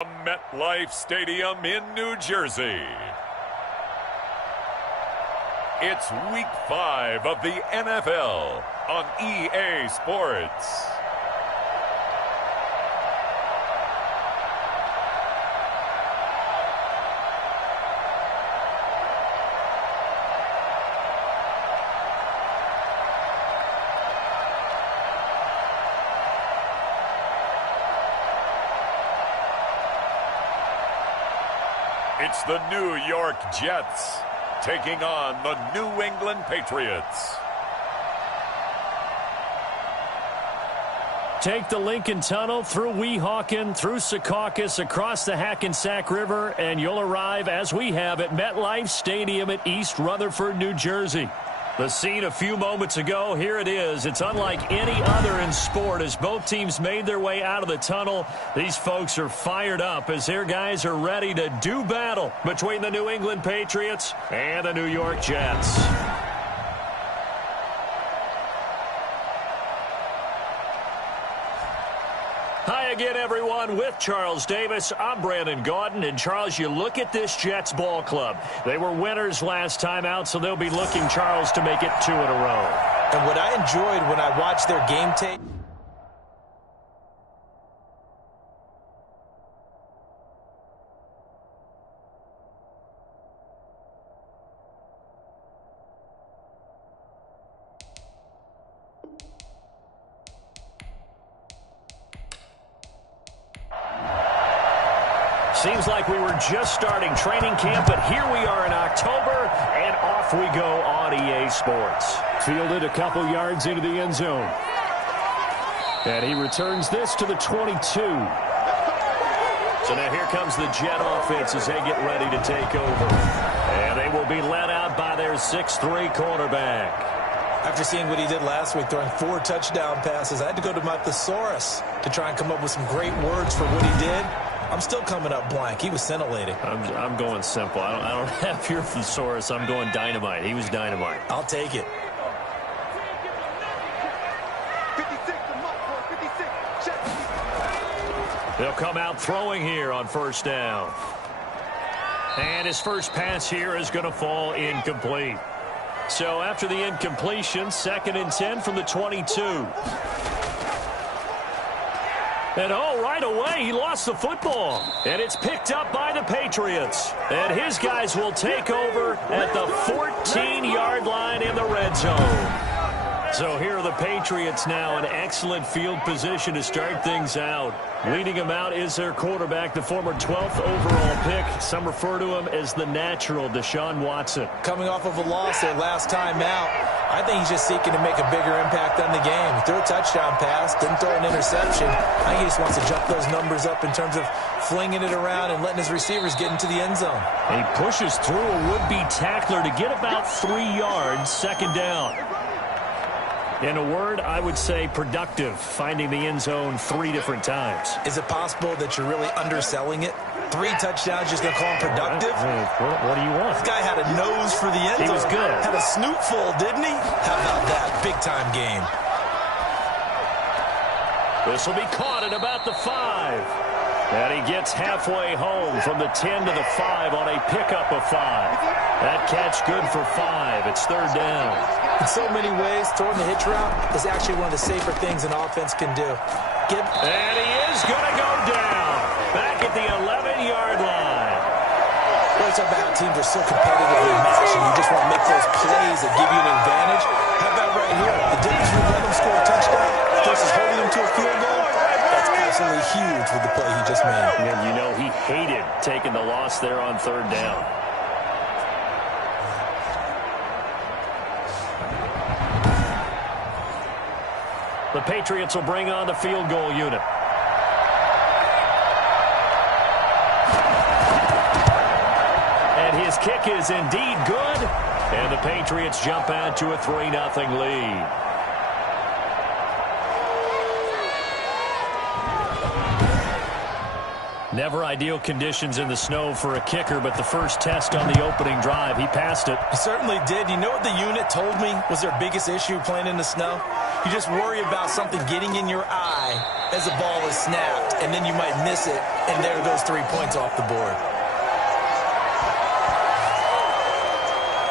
MetLife Stadium in New Jersey. It's Week 5 of the NFL on EA Sports. It's the New York Jets taking on the New England Patriots. Take the Lincoln Tunnel through Weehawken, through Secaucus, across the Hackensack River, and you'll arrive, as we have, at MetLife Stadium at East Rutherford, New Jersey. The scene a few moments ago, here it is. It's unlike any other in sport. As both teams made their way out of the tunnel, these folks are fired up as their guys are ready to do battle between the New England Patriots and the New York Jets. Hi again, everyone. With Charles Davis, I'm Brandon Gaudin. And, Charles, you look at this Jets ball club. They were winners last time out, so they'll be looking, Charles, to make it 2 in a row. And what I enjoyed when I watched their game tape, seems like we were just starting training camp, but here we are in October, and off we go on EA Sports. Fielded a couple yards into the end zone. And he returns this to the 22. So now here comes the Jet offense as they get ready to take over. And they will be led out by their 6'3" quarterback. after seeing what he did last week, throwing 4 touchdown passes, I had to go to my thesaurus to try and come up with some great words for what he did. I'm still coming up blank. He was scintillating. I'm going simple. I don't have your thesaurus. I'm going dynamite. He was dynamite. I'll take it. They'll come out throwing here on first down. And his first pass here is going to fall incomplete. So after the incompletion, 2nd and 10 from the 22. And right away, he lost the football. And it's picked up by the Patriots. And his guys will take over at the 14-yard line in the red zone. So here are the Patriots now in excellent field position to start things out. Leading them out is their quarterback, the former 12th overall pick. Some refer to him as the natural, Deshaun Watson. Coming off of a loss their last time out, I think he's just seeking to make a bigger impact on the game. He threw a touchdown pass, didn't throw an interception. I think he just wants to jump those numbers up in terms of flinging it around and letting his receivers get into the end zone. And he pushes through a would-be tackler to get about 3 yards, 2nd down. In a word, I would say productive, finding the end zone 3 different times. Is it possible that you're really underselling it? 3 touchdowns, just going to call him productive? What do you want? This guy had a nose for the end zone. He was good. Had a snoot full, didn't he? How about that? Big-time game. This will be caught at about the 5. And he gets halfway home from the 10 to the 5 on a pickup of 5. That catch good for 5. It's 3rd down. In so many ways, throwing the hitch route is actually one of the safer things an offense can do. And he is going to go down. Back at the 11-yard line. Let's talk about how teams are so competitively matched, and you just want to make those plays that give you an advantage. How about right here? The difference between letting them score a touchdown versus holding them to a field goal, that's absolutely huge with the play he just made. And you know he hated taking the loss there on 3rd down. The Patriots will bring on the field goal unit. And his kick is indeed good. And the Patriots jump out to a 3-0 lead. Never ideal conditions in the snow for a kicker, but the first test on the opening drive, he passed it. He certainly did. You know what the unit told me was their biggest issue playing in the snow? You just worry about something getting in your eye as the ball is snapped. and then you might miss it, and there goes 3 points off the board.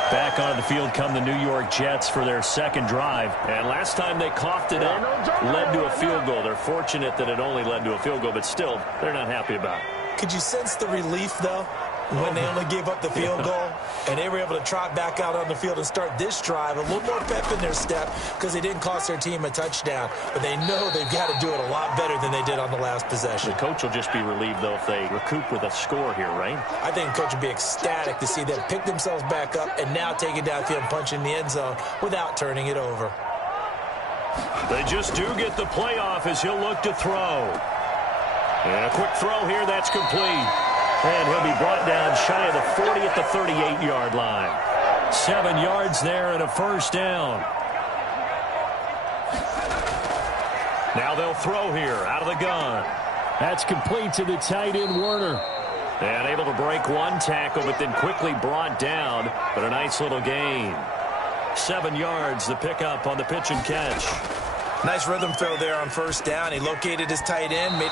Back onto the field come the New York Jets for their second drive. And last time they coughed it up, led to a field goal. They're fortunate that it only led to a field goal, but still, they're not happy about it. Could you sense the relief, though, when they only gave up the field goal? And they were able to trot back out on the field and start this drive. A little more pep in their step because they didn't cost their team a touchdown. But they know they've got to do it a lot better than they did on the last possession. The coach will just be relieved, though, if they recoup with a score here, right? I think the coach will be ecstatic to see them pick themselves back up and now take it downfield and punch in the end zone without turning it over. They just do get the playoff as he'll look to throw. And a quick throw here, that's complete. And he'll be brought down shy of the 40 at the 38-yard line. 7 yards there and a first down. Now they'll throw here out of the gun. That's complete to the tight end, Werner. And able to break one tackle, but then quickly brought down. But a nice little gain. 7 yards, the pickup on the pitch and catch. Nice rhythm throw there on first down. He located his tight end, made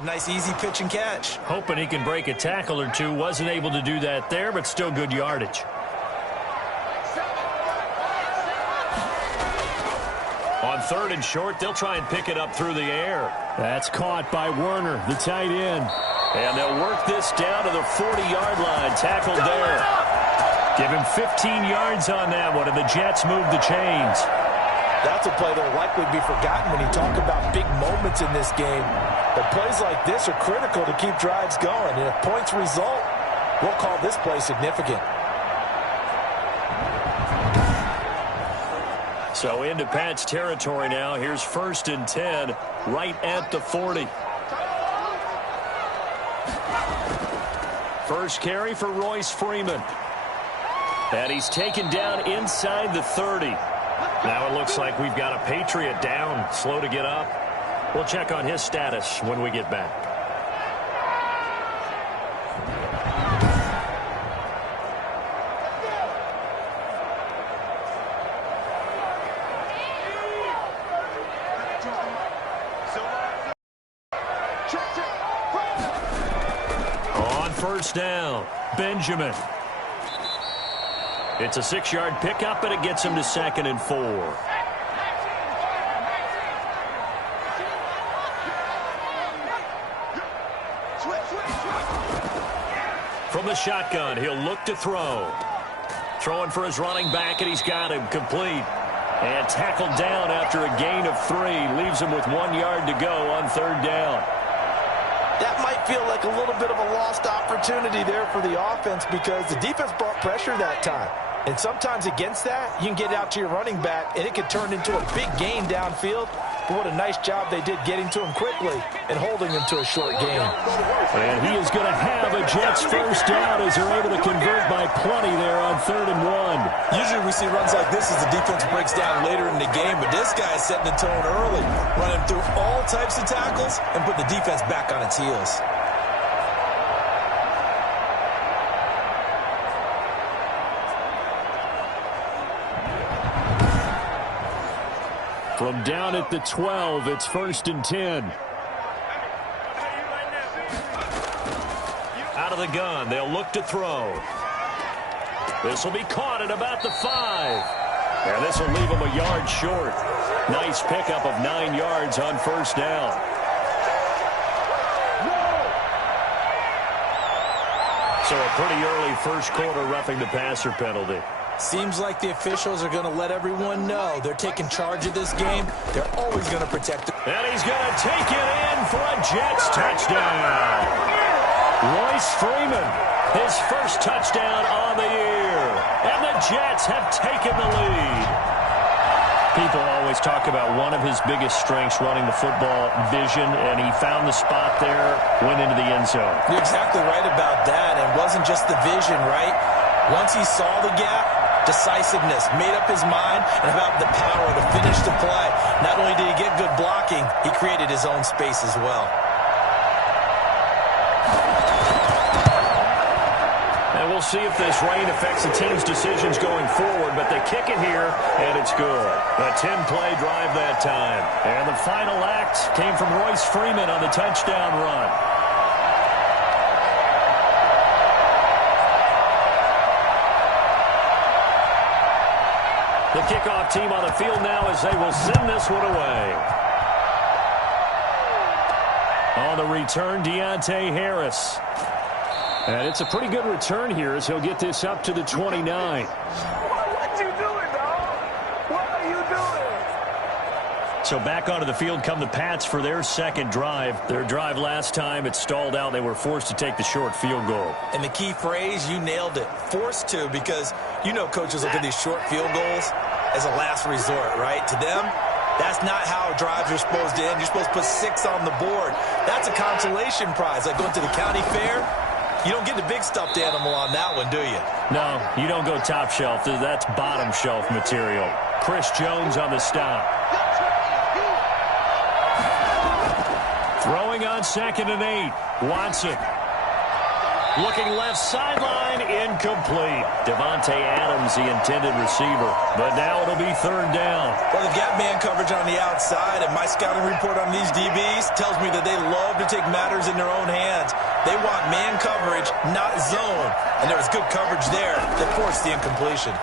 a nice easy pitch and catch. Hoping he can break a tackle or two. Wasn't able to do that there, but still good yardage. On third and short, they'll try and pick it up through the air. That's caught by Werner, the tight end. And they'll work this down to the 40-yard line. Tackled there. Give him 15 yards on that one, and the Jets move the chains. That's a play that will likely be forgotten when you talk about big moments in this game. But plays like this are critical to keep drives going. And if points result, we'll call this play significant. So into Pat's territory now. Here's 1st and 10, right at the 40. First carry for Royce Freeman. And he's taken down inside the 30. Now it looks like we've got a Patriot down, slow to get up. We'll check on his status when we get back. On first down, Benjamin. It's a 6-yard pickup, and it gets him to 2nd and 4. From the shotgun, he'll look to throw. Throwing for his running back, and he's got him complete. And tackled down after a gain of 3. Leaves him with 1 yard to go on 3rd down. That might feel like a little bit of a lost opportunity there for the offense because the defense brought pressure that time. And sometimes against that, you can get it out to your running back, and it can turn into a big gain downfield. But what a nice job they did getting to him quickly and holding him to a short gain. And he is going to have a Jets first down as they're able to convert by plenty there on 3rd and 1. Usually we see runs like this as the defense breaks down later in the game, but this guy is setting the tone early, running through all types of tackles and put the defense back on its heels. From down at the 12, it's 1st and 10. Out of the gun, they'll look to throw. This will be caught at about the 5. And this will leave them a yard short. Nice pickup of 9 yards on 1st down. So a pretty early first quarter roughing the passer penalty. Seems like the officials are going to let everyone know they're taking charge of this game. They're always going to protect it. And he's going to take it in for a Jets touchdown. Royce Freeman, his first touchdown on the year. And the Jets have taken the lead. People always talk about one of his biggest strengths running the football, vision, and he found the spot there, went into the end zone. You're exactly right about that. And it wasn't just the vision, right? Once he saw the gap, decisiveness, made up his mind, and about the power to finish the play. Not only did he get good blocking, he created his own space as well. And we'll see if this rain affects the team's decisions going forward, but they kick it here, and it's good. A 10-play drive that time. And the final act came from Royce Freeman on the touchdown run. The kickoff team on the field now as they will send this one away. On the return, Deontay Harris. And it's a pretty good return here as he'll get this up to the 29. What you doing, dog? What are you doing? So back onto the field come the Pats for their second drive. Their drive last time, it stalled out. They were forced to take the short field goal. And the key phrase, you nailed it. Forced to, because you know coaches look at these short field goals as a last resort, right? To them, that's not how drives are supposed to end. You're supposed to put 6 on the board. That's a consolation prize. Like going to the county fair, you don't get the big stuffed animal on that one, do you? No, you don't go top shelf. That's bottom shelf material. Chris Jones on the stop. Throwing on 2nd and 8. Watson. Looking left sideline, incomplete. Devontae Adams, the intended receiver. But now it'll be 3rd down. Well, they've got man coverage on the outside, and my scouting report on these DBs tells me that they love to take matters in their own hands. They want man coverage, not zone. And there was good coverage there that forced the incompletion.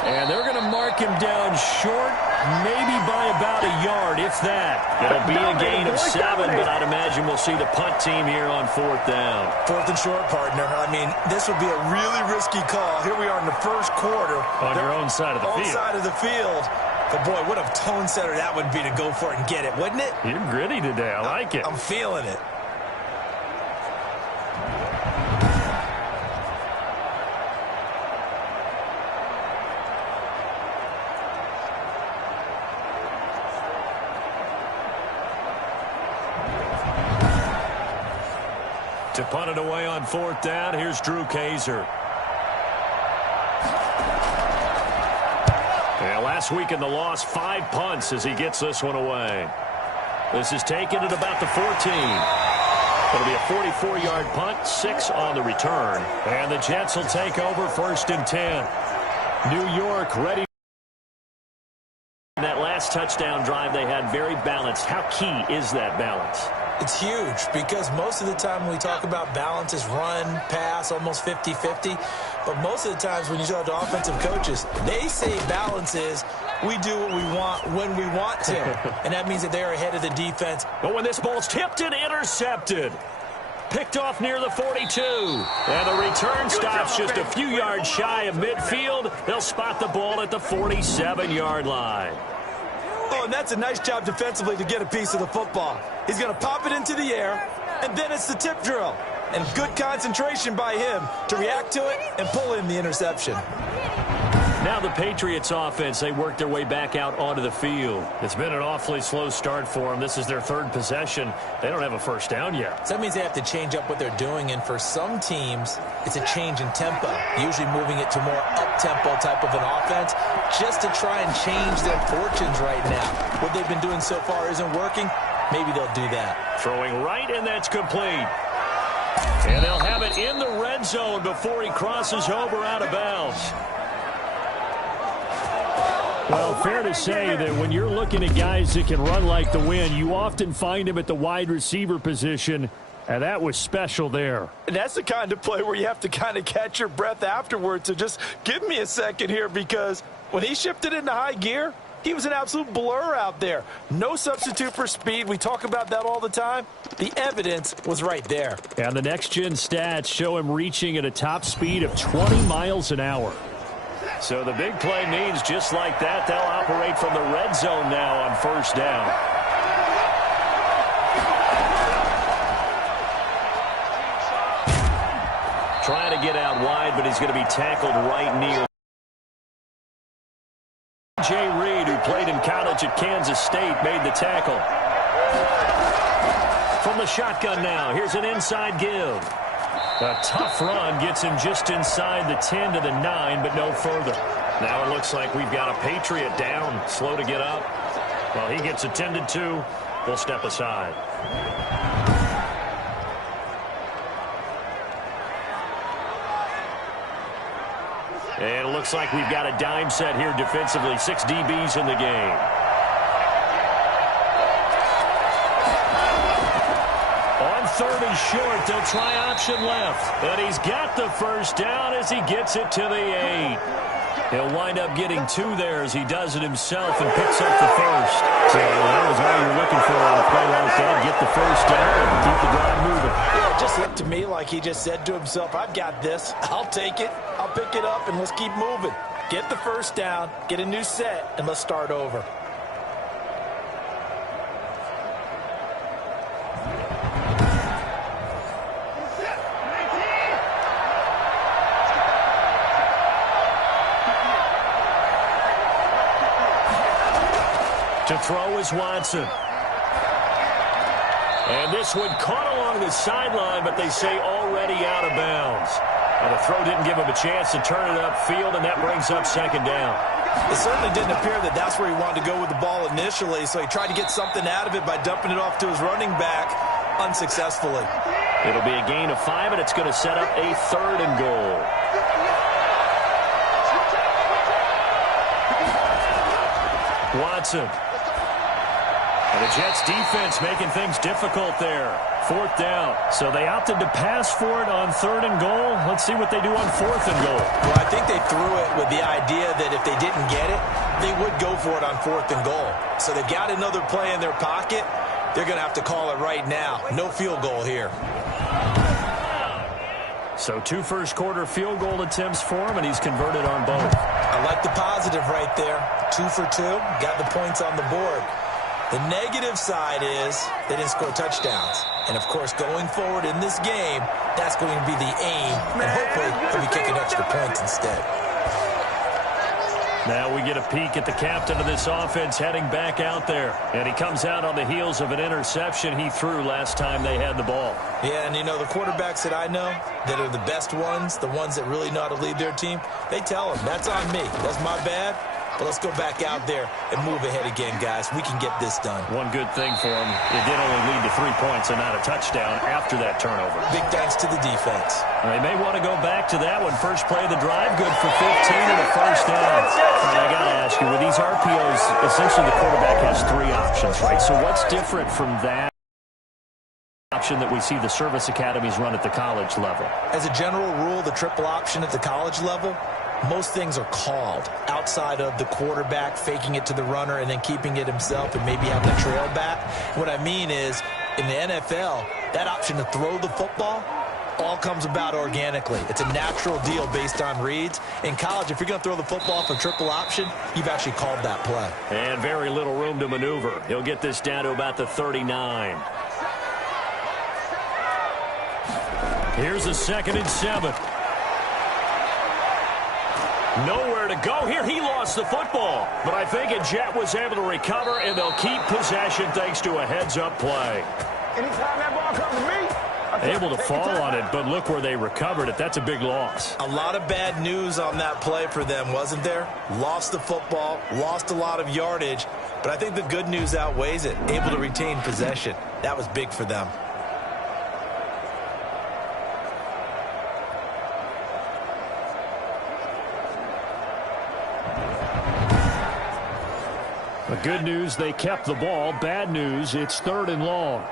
And they're going to mark him down short, maybe by about a yard, if that. It'll be a gain of 7, but I'd imagine we'll see the punt team here on 4th down. 4th and short, partner. I mean, this would be a really risky call. Here we are in the first quarter. On your own side of the field. Own side of the field. But, boy, what a tone setter that would be to go for it and get it, wouldn't it? You're gritty today. I like it. I'm feeling it. To punt it away on 4th down, here's Drew Kaiser. Yeah, last week in the loss, 5 punts as he gets this one away. This is taken at about the 14. It'll be a 44-yard punt, 6 on the return. And the Jets will take over 1st and 10. New York ready. That last touchdown drive they had very balanced. How key is that balance? It's huge because most of the time when we talk about balance is run, pass, almost 50-50. But most of the times when you talk to offensive coaches, they say balance is we do what we want when we want to. And that means that they're ahead of the defense. But when this ball's tipped and intercepted. Picked off near the 42. And the return stops just a few yards shy of midfield. They'll spot the ball at the 47-yard line. Oh, and that's a nice job defensively to get a piece of the football. He's going to pop it into the air, and then it's the tip drill. and good concentration by him to react to it and pull in the interception. Now the Patriots offense, they work their way back out onto the field. It's been an awfully slow start for them. This is their third possession. They don't have a first down yet. So that means they have to change up what they're doing, and for some teams, it's a change in tempo, usually moving it to more up-tempo type of an offense just to try and change their fortunes right now. What they've been doing so far isn't working. Maybe they'll do that. Throwing right, and that's complete. And they'll have it in the red zone before he crosses over out of bounds. Well, fair to say that when you're looking at guys that can run like the wind, you often find him at the wide receiver position, and that was special there. And that's the kind of play where you have to kind of catch your breath afterwards. So just give me a second here, because when he shifted into high gear, he was an absolute blur out there. No substitute for speed. We talk about that all the time. The evidence was right there. And the next-gen stats show him reaching at a top speed of 20 miles an hour. So the big play means just like that, they'll operate from the red zone now on first down. Trying to get out wide, but he's going to be tackled right near. Jay Reed, who played in college at Kansas State, made the tackle. From the shotgun now, here's an inside give. A tough run gets him just inside the 10 to the 9, but no further. Now it looks like we've got a Patriot down, slow to get up. Well, he gets attended to. We'll step aside. And it looks like we've got a dime set here defensively. 6 DBs in the game. On third and short, they'll try option left. And he's got the first down as he gets it to the 8. He'll wind up getting 2 there as he does it himself and picks up the first. So that was all you're looking for on a play like that. Get the first down and keep the drive moving. Yeah, it just looked to me like he just said to himself, I've got this. I'll take it. I'll pick it up, and let's keep moving. Get the first down, get a new set, and let's start over. To throw is Watson. And this one caught along the sideline, but they say already out of bounds. And the throw didn't give him a chance to turn it upfield, and that brings up second down. It certainly didn't appear that that's where he wanted to go with the ball initially, so he tried to get something out of it by dumping it off to his running back unsuccessfully. It'll be a gain of 5, and it's going to set up a 3rd and goal. Watson. And the Jets defense making things difficult there. 4th down. So they opted to pass for it on 3rd and goal. Let's see what they do on 4th and goal. Well, I think they threw it with the idea that if they didn't get it, they would go for it on 4th and goal. So they've got another play in their pocket. They're going to have to call it right now. No field goal here. So 2 first-quarter field goal attempts for him, and he's converted on both. I like the positive right there. 2 for 2. Got the points on the board. The negative side is they didn't score touchdowns. And, of course, going forward in this game, that's going to be the aim. And hopefully they'll be kicking extra points instead. Now we get a peek at the captain of this offense heading back out there. And he comes out on the heels of an interception he threw last time they had the ball. Yeah, and, you know, the quarterbacks that I know that are the best ones, the ones that really know how to lead their team, they tell them, that's on me. That's my bad. But let's go back out there and move ahead again, guys. We can get this done. One good thing for him, it did only lead to 3 points and not a touchdown after that turnover. Big thanks to the defense. They may want to go back to that one. First play of the drive, good for 15 and a first down. And I got to ask you, with these RPOs, essentially the quarterback has 3 options, right? So what's different from that option that we see the service academies run at the college level? As a general rule, the triple option at the college level, most things are called outside of the quarterback faking it to the runner and then keeping it himself and maybe having a trail back. What I mean is, in the NFL, that option to throw the football all comes about organically. It's a natural deal based on reads. In college, if you're going to throw the football off a triple option, you've actually called that play. And very little room to maneuver. He'll get this down to about the 39. Here's a 2nd and 7. Nowhere to go here. He lost the football. But I think a Jet was able to recover, and they'll keep possession thanks to a heads-up play. Anytime that ball comes to me, Able to fall on it, but look where they recovered it. That's a big loss. A lot of bad news on that play for them, wasn't there? Lost the football, lost a lot of yardage, but I think the good news outweighs it. Able to retain possession. That was big for them. The good news, they kept the ball. Bad news, it's 3rd and long.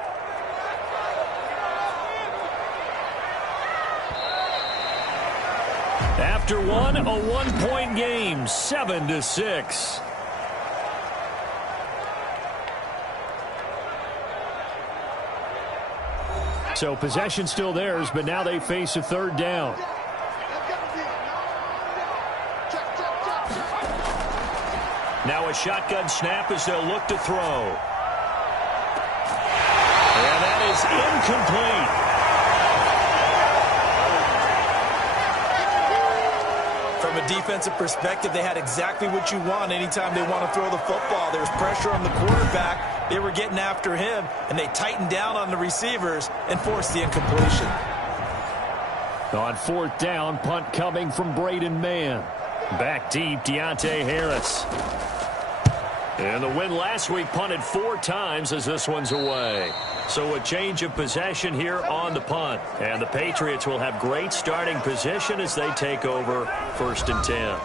After one, a 1-point game, 7-6. So possession still theirs, but now they face a 3rd down. Now a shotgun snap as they'll look to throw. And that is incomplete. From a defensive perspective, they had exactly what you want anytime they want to throw the football. There was pressure on the quarterback. They were getting after him, and they tightened down on the receivers and forced the incompletion. On 4th down, punt coming from Braden Mann. Back deep, Deontay Harris. And the win last week punted 4 times as this one's away. So a change of possession here on the punt. And the Patriots will have great starting position as they take over 1st and 10.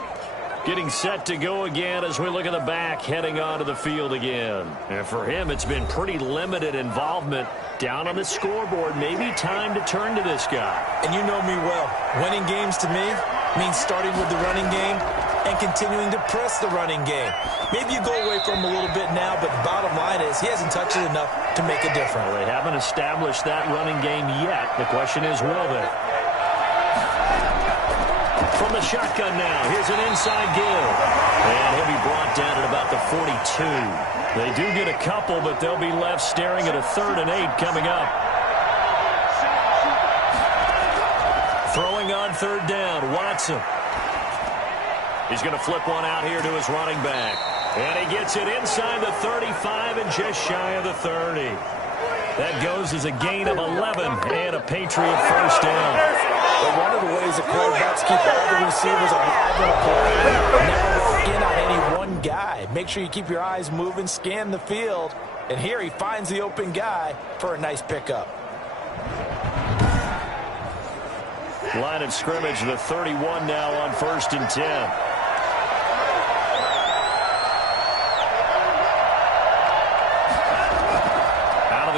Getting set to go again as we look at the back heading onto the field again. And for him, it's been pretty limited involvement down on the scoreboard. Maybe time to turn to this guy. And you know me well. Winning games to me means starting with the running game and continuing to press the running game. Maybe you go away from him a little bit now, but the bottom line is he hasn't touched it enough to make a difference. Well, they haven't established that running game yet. The question is, will they? From the shotgun now, here's an inside give. And he'll be brought down at about the 42. They do get a couple, but they'll be left staring at a 3rd and 8 coming up. Throwing on 3rd down, Watson. He's going to flip one out here to his running back. And he gets it inside the 35 and just shy of the 30. That goes as a gain of 11 and a Patriot 1st down. But one of the ways the quarterbacks keep all the receivers alive in a play, never in on any one guy. Make sure you keep your eyes moving, scan the field. And here he finds the open guy for a nice pickup. Line of scrimmage, the 31 now on 1st and 10.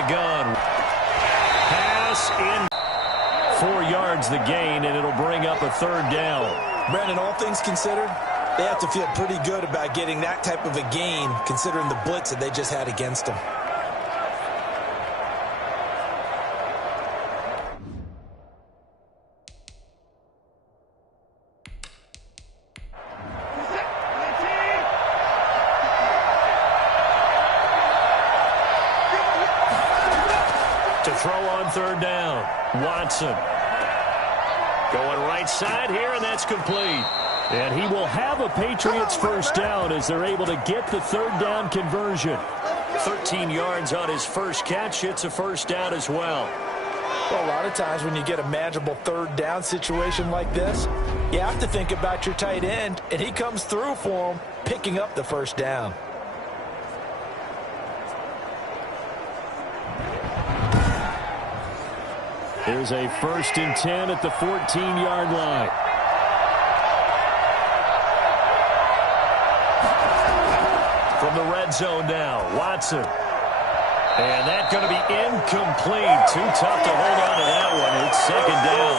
Gun. Pass in. 4 yards the gain, and it'll bring up a 3rd down. Brandon, all things considered, they have to feel pretty good about getting that type of a gain considering the blitz that they just had against them. Throw on 3rd down. Watson. Going right side here, and that's complete. And he will have a Patriots 1st down as they're able to get the 3rd down conversion. 13 yards on his first catch. It's a 1st down as well. Well, a lot of times when you get a manageable 3rd down situation like this, you have to think about your tight end, and he comes through for him, picking up the 1st down. There's a 1st and 10 at the 14-yard line. From the red zone now, Watson. And that's going to be incomplete. Too tough to hold on to that one. It's 2nd down.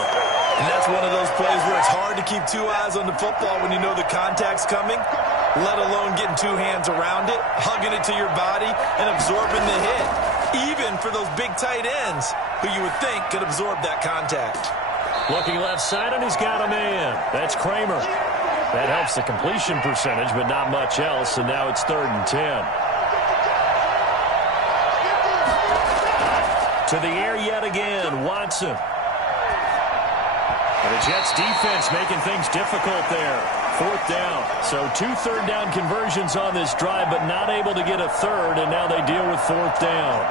And that's one of those plays where it's hard to keep 2 eyes on the football when you know the contact's coming, let alone getting 2 hands around it, hugging it to your body, and absorbing the hit. Even for those big tight ends who you would think could absorb that contact. Looking left side, and he's got a man. That's Kramer. That helps the completion percentage, but not much else, and now it's 3rd and 10. To the air yet again, Watson. The Jets defense making things difficult there. 4th down. So 2 third-down conversions on this drive, but not able to get a third, and now they deal with 4th down.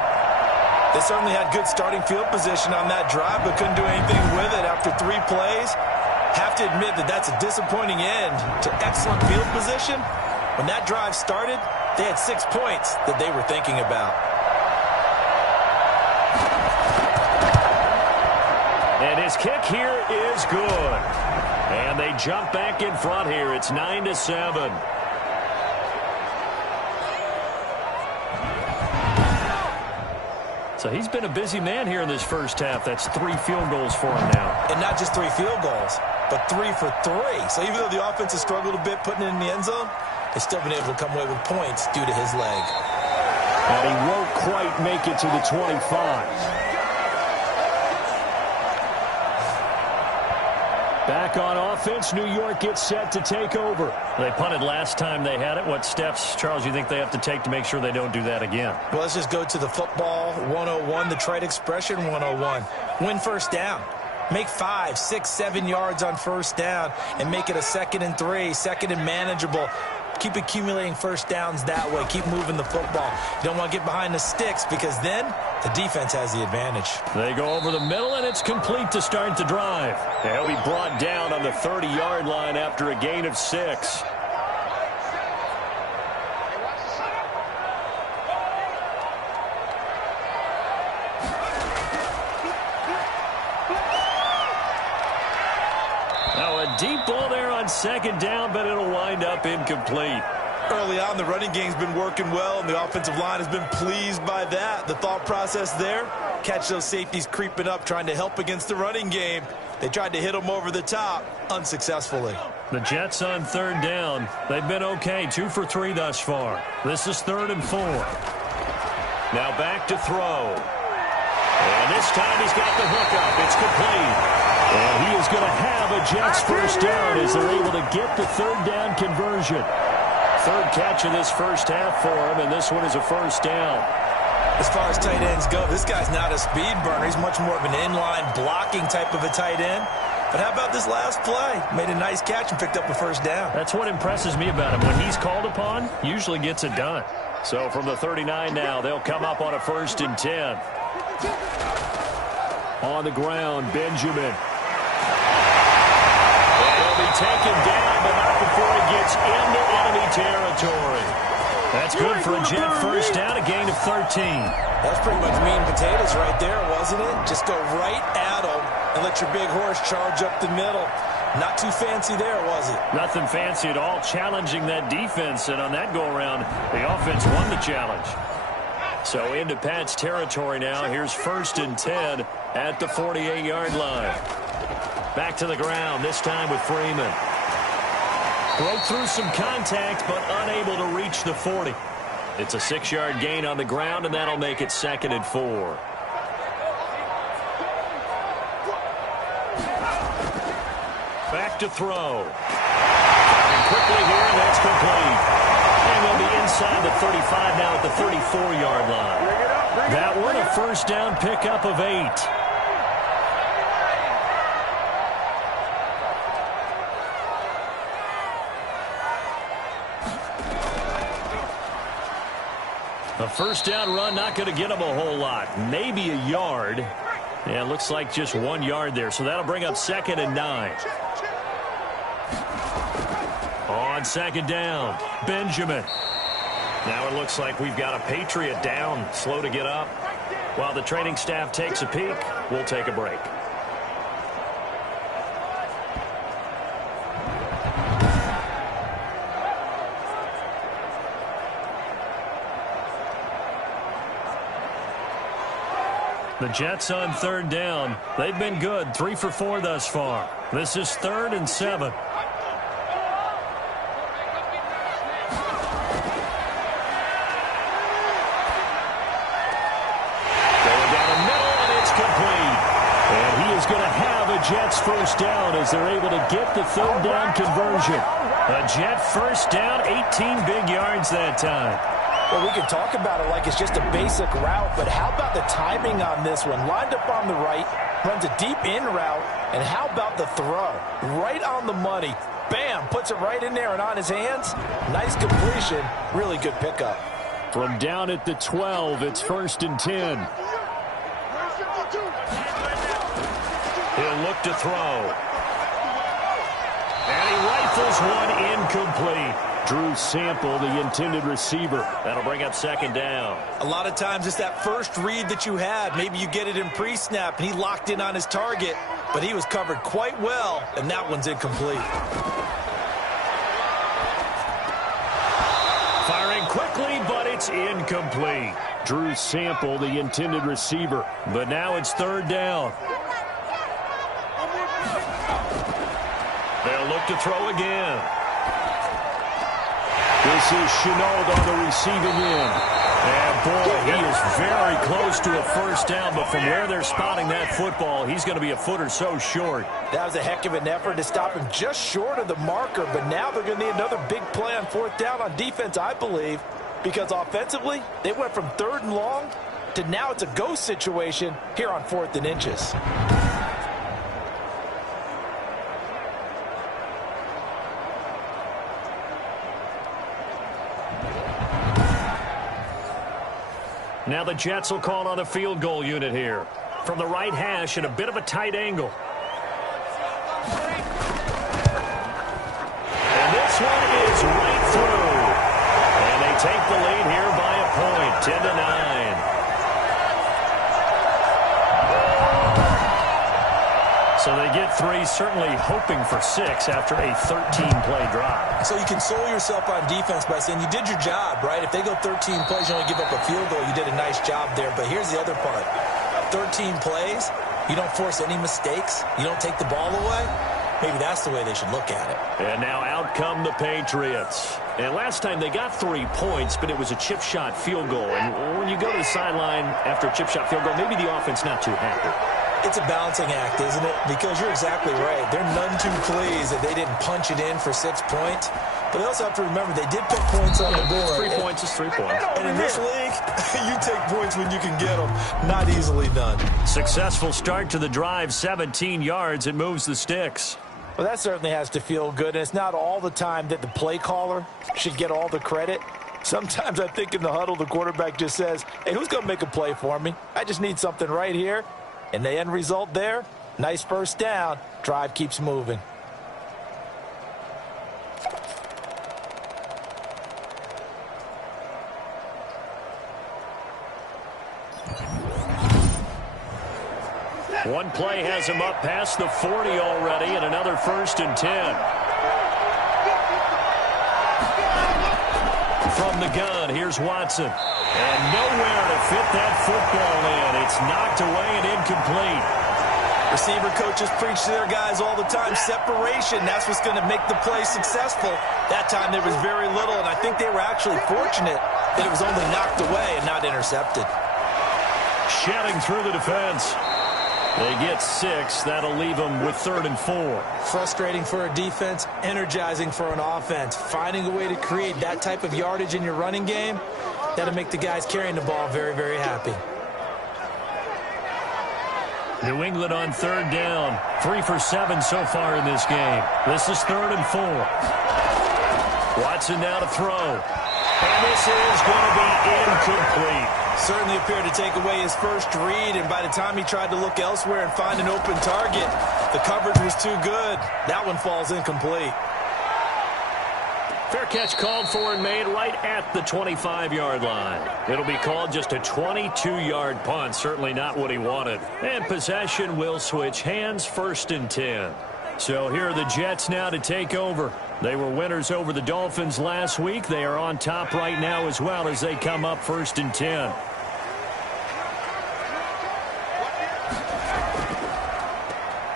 They certainly had good starting field position on that drive, but couldn't do anything with it after 3 plays. Have to admit that that's a disappointing end to excellent field position. When that drive started, they had 6 points that they were thinking about. And his kick here is good. And they jump back in front here. It's 9-7. So he's been a busy man here in this first half. That's 3 field goals for him now. And not just 3 field goals, but 3 for 3. So even though the offense has struggled a bit putting it in the end zone, they've still been able to come away with points due to his leg. And he won't quite make it to the 25. Back on offense, New York gets set to take over. They punted last time they had it. What steps, Charles, you think they have to take to make sure they don't do that again? Well, let's just go to the football 101, the trite expression 101. Win first down. Make 5, 6, 7 yards on first down and make it a 2nd and 3, 2nd and manageable. Keep accumulating first downs that way. Keep moving the football. You don't want to get behind the sticks because then the defense has the advantage. They go over the middle, and it's complete to start the drive. They'll be brought down on the 30-yard line after a gain of 6. Now a deep ball there on 2nd down, but it'll wind up incomplete. Early on, the running game's been working well, and the offensive line has been pleased by that. The thought process there, catch those safeties creeping up, trying to help against the running game. They tried to hit them over the top, unsuccessfully. The Jets on 3rd down. They've been okay, 2 for 3 thus far. This is 3rd and 4. Now back to throw. And this time he's got the hook up. It's complete. And he is going to have a Jets first down as they're able to get the 3rd down conversion. 3rd catch of this first half for him, and this one is a first down. As far as tight ends go, this guy's not a speed burner. He's much more of an inline blocking type of a tight end. But how about this last play? Made a nice catch and picked up a first down. That's what impresses me about him. When he's called upon, usually gets it done. So from the 39 now, they'll come up on a 1st and 10. On the ground, Benjamin. He'll be taken down, but not before he gets into enemy territory. That's good for a Jet first down, a gain of 13. That's pretty much meat and potatoes right there, wasn't it? Just go right at him and let your big horse charge up the middle. Not too fancy there, was it? Nothing fancy at all, challenging that defense, and on that go-around, the offense won the challenge. So into Pat's territory now. Here's 1st and 10 at the 48-yard line. Back to the ground, this time with Freeman. Broke through some contact, but unable to reach the 40. It's a 6-yard gain on the ground, and that'll make it 2nd and 4. Back to throw. And quickly here, and that's complete. And they'll be inside the 35 now at the 34-yard line. That one, a first down pickup of 8. A first down run, not going to get him a whole lot. Maybe a yard. Yeah, it looks like just 1 yard there. So that'll bring up 2nd and 9. On 2nd down, Benjamin. Now it looks like we've got a Patriot down, slow to get up. While the training staff takes a peek, we'll take a break. The Jets on 3rd down. They've been good, 3 for 4 thus far. This is 3rd and 7. Going down the middle, and it's complete. And he is going to have a Jets first down as they're able to get the 3rd down conversion. A Jet first down, 18 big yards that time. Well, we can talk about it like it's just a basic route, but how about the timing on this one? Lined up on the right, Runs a deep in route, and how about the throw? Right on the money. Bam, puts it right in there and on his hands. Nice completion. Really good pickup. From down at the 12, it's 1st and 10. He'll look to throw. And he rifles one incomplete. Drew Sample, the intended receiver. That'll bring up 2nd down. A lot of times it's that first read that you had. Maybe you get it in pre-snap, and he locked in on his target, but he was covered quite well, and that one's incomplete. Firing quickly, but it's incomplete. Drew Sample, the intended receiver. But now it's 3rd down. They'll look to throw again. This is Chenault on the receiving end. And, boy, he is very close to a 1st down, but from where they're spotting that football, he's going to be a foot or so short. That was a heck of an effort to stop him just short of the marker, but now they're going to need another big play on 4th down on defense, I believe, because offensively, they went from 3rd and long to now it's a go situation here on 4th and inches. Now the Jets will call on a field goal unit here. From the right hash at a bit of a tight angle. And this one is right through. And they take the lead here by a point, 10-9. So they get 3, certainly hoping for 6 after a 13-play drive. So you console yourself on defense by saying you did your job, right? If they go 13 plays, you only give up a field goal, you did a nice job there. But here's the other part. 13 plays, you don't force any mistakes, you don't take the ball away. Maybe that's the way they should look at it. And now out come the Patriots. And last time they got 3 points, but it was a chip shot field goal. And when you go to the sideline after a chip shot field goal, maybe the offense not too happy. It's a balancing act, isn't it? Because you're exactly right. They're none too pleased that they didn't punch it in for 6 points. But they also have to remember they did put points on the board. 3 points is 3 points. And in this league, you take points when you can get them. Not easily done. Successful start to the drive, 17 yards. It moves the sticks. Well, that certainly has to feel good. And it's not all the time that the play caller should get all the credit. Sometimes I think in the huddle, the quarterback just says, hey, who's going to make a play for me? I just need something right here. And the end result there, nice 1st down. Drive keeps moving. One play has him up past the 40 already, and another 1st and 10. From the gun, here's Watson. And nowhere to fit that football in. It's knocked away and incomplete. Receiver coaches preach to their guys all the time. Separation, that's what's going to make the play successful. That time there was very little, and I think they were actually fortunate that it was only knocked away and not intercepted. Shedding through the defense. They get 6. That'll leave them with 3rd and 4. Frustrating for a defense, energizing for an offense. Finding a way to create that type of yardage in your running game, that'll make the guys carrying the ball very, very happy. New England on 3rd down. 3 for 7 so far in this game. This is 3rd and 4. Watson now to throw. And this is going to be incomplete. Certainly appeared to take away his first read, and by the time he tried to look elsewhere and find an open target, the coverage was too good. That one falls incomplete. Fair catch called for and made right at the 25-yard line. It'll be called just a 22-yard punt. Certainly not what he wanted. And possession will switch hands, 1st and 10. So here are the Jets now to take over. They were winners over the Dolphins last week. They are on top right now as well as they come up 1st and 10.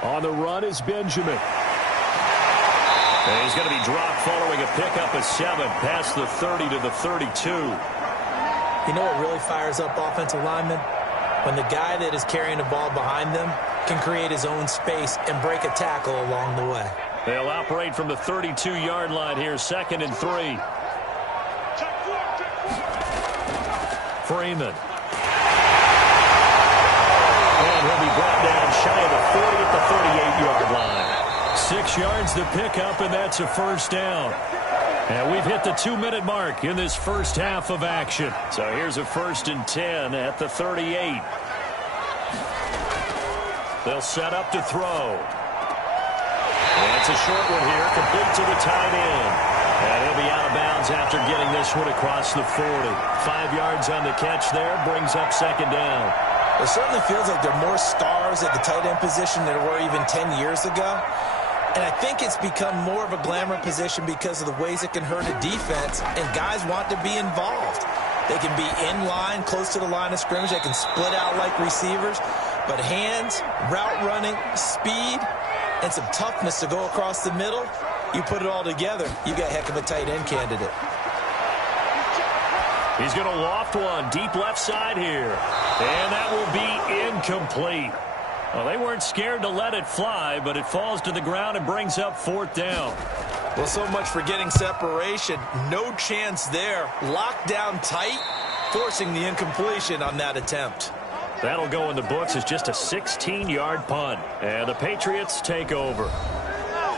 On the run is Benjamin. And he's going to be dropped following a pickup of 7 past the 30 to the 32. You know what really fires up offensive linemen? When the guy that is carrying the ball behind them can create his own space and break a tackle along the way. They'll operate from the 32-yard line here, 2nd and 3. Freeman. And he'll be brought down shy of the 40 at the 38-yard line. 6 yards to pick up, and that's a first down. And we've hit the 2-minute mark in this first half of action. So here's a 1st and 10 at the 38. They'll set up to throw. And it's a short one here, complete to the tight end. And he'll be out of bounds after getting this one across the 40. 5 yards on the catch there, brings up 2nd down. It certainly feels like there are more stars at the tight end position than there were even 10 years ago. And I think it's become more of a glamour position because of the ways it can hurt a defense, and guys want to be involved. They can be in line, close to the line of scrimmage. They can split out like receivers. But hands, route running, speed, and some toughness to go across the middle, you put it all together, you got a heck of a tight end candidate. He's going to loft one deep left side here. And that will be incomplete. Well, they weren't scared to let it fly, but it falls to the ground and brings up 4th down. Well, so much for getting separation. No chance there. Locked down tight, forcing the incompletion on that attempt. That'll go in the books as just a 16-yard punt. And the Patriots take over.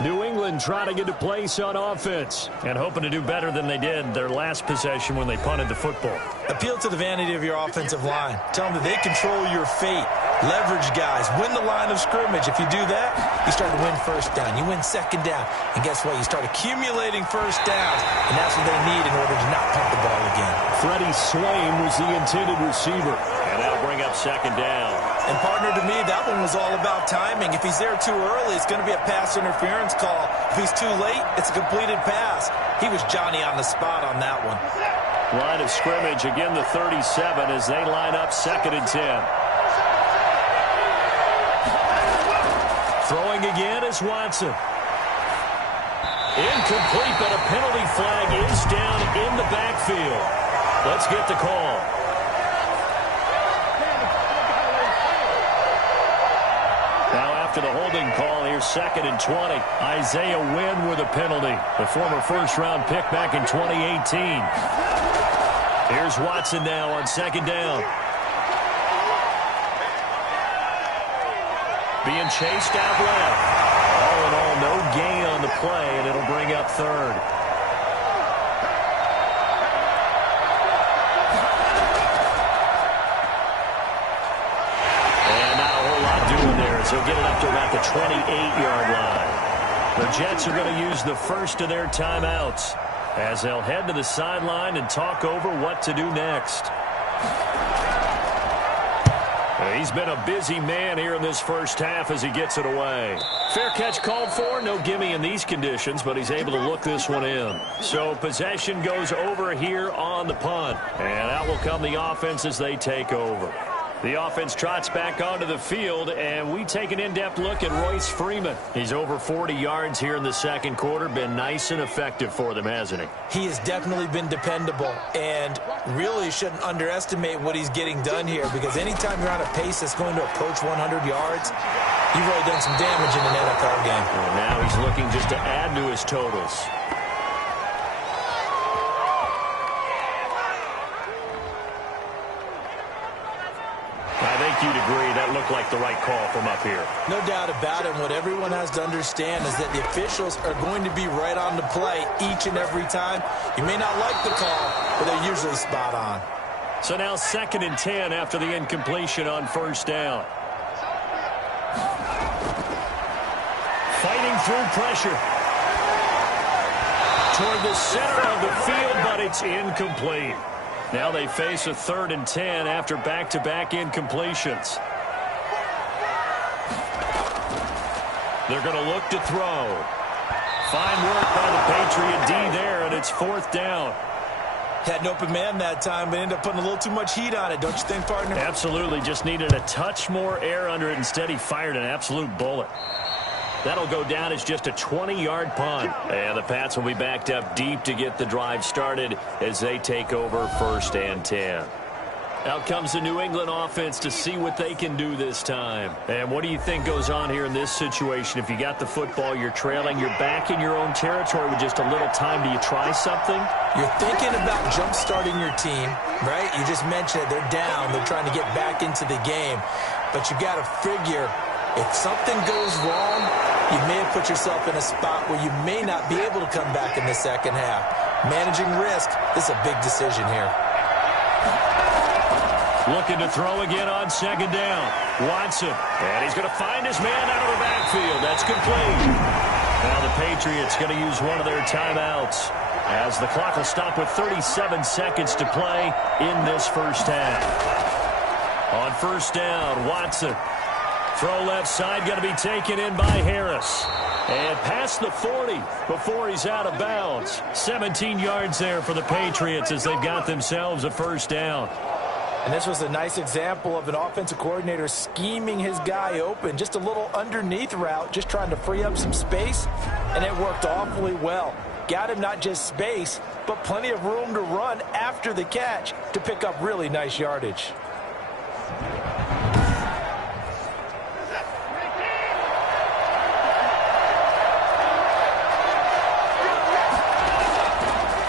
New England trying to get a place on offense and hoping to do better than they did their last possession when they punted the football. Appeal to the vanity of your offensive line. Tell them that they control your fate. Leverage guys. Win the line of scrimmage. If you do that, you start to win 1st down. You win 2nd down. And guess what? You start accumulating 1st downs. And that's what they need in order to not punt the ball again. Freddie Swain was the intended receiver. And that'll bring up 2nd down. And partner, to me, that one was all about timing. If he's there too early, it's going to be a pass interference call. If he's too late, it's a completed pass. He was Johnny on the spot on that one. Line of scrimmage, again the 37 as they line up 2nd and 10. Throwing again is Watson. Incomplete, but a penalty flag is down in the backfield. Let's get the call. Now after the holding call, here's 2nd and 20. Isaiah Wynn with a penalty. The former first-round pick back in 2018. Here's Watson now on 2nd down. Being chased out left. All in all, no gain on the play, and it'll bring up 3rd. And not a whole lot doing there as he'll get it up to about the 28-yard line. The Jets are going to use the first of their timeouts as they'll head to the sideline and talk over what to do next. He's been a busy man here in this first half as he gets it away. Fair catch called for. No gimme in these conditions, but he's able to look this one in. So possession goes over here on the punt. And out will come the offense as they take over. The offense trots back onto the field, and we take an in-depth look at Royce Freeman. He's over 40 yards here in the 2nd quarter. Been nice and effective for them, hasn't he? He has definitely been dependable, and really shouldn't underestimate what he's getting done here, because anytime you're on a pace that's going to approach 100 yards, you've really done some damage in an NFL game. And now he's looking just to add to his totals. I think you'd agree that looked like the right call from up here. No doubt about it. What everyone has to understand is that the officials are going to be right on the play each and every time. You may not like the call, but they're usually spot on. So now 2nd and 10 after the incompletion on 1st down. Fighting through pressure. Toward the center of the field, but it's incomplete. Now they face a 3rd and 10 after back-to-back incompletions. They're going to look to throw. Fine work by the Patriot D there, and it's 4th down. Had an open man that time, but ended up putting a little too much heat on it, don't you think, partner? Absolutely. Just needed a touch more air under it. Instead, he fired an absolute bullet. That'll go down as just a 20-yard punt. And the Pats will be backed up deep to get the drive started as they take over 1st and 10. Out comes the New England offense to see what they can do this time. And what do you think goes on here in this situation? If you got the football, you're trailing, you're back in your own territory with just a little time. Do you try something? You're thinking about jump-starting your team, right? You just mentioned it. They're down. They're trying to get back into the game. But you got to figure, if something goes wrong, you may have put yourself in a spot where you may not be able to come back in the second half. Managing risk is a big decision here. Looking to throw again on second down. Watson. And he's going to find his man out of the backfield. That's complete. Now the Patriots going to use one of their timeouts as the clock will stop with 37 seconds to play in this first half. On first down, Watson. Throw left side, going to be taken in by Harris. And past the 40 before he's out of bounds. 17 yards there for the Patriots as they've got themselves a first down. And this was a nice example of an offensive coordinator scheming his guy open. Just a little underneath route, just trying to free up some space, and it worked awfully well. Got him not just space, but plenty of room to run after the catch to pick up really nice yardage.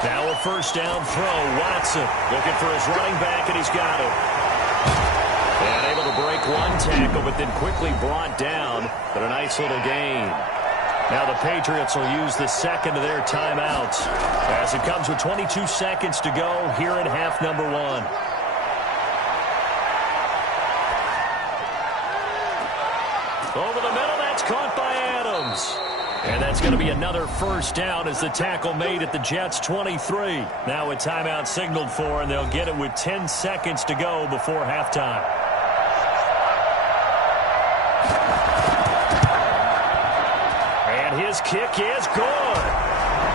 Now a first down throw. Watson looking for his running back, and he's got him. And able to break one tackle, but then quickly brought down. But a nice little gain. Now the Patriots will use the second of their timeouts as it comes with 22 seconds to go here in half number one. Over the middle, that's caught by Adams. And that's going to be another first down as the tackle made at the Jets' 23. Now a timeout signaled for, and they'll get it with 10 seconds to go before halftime. And his kick is good.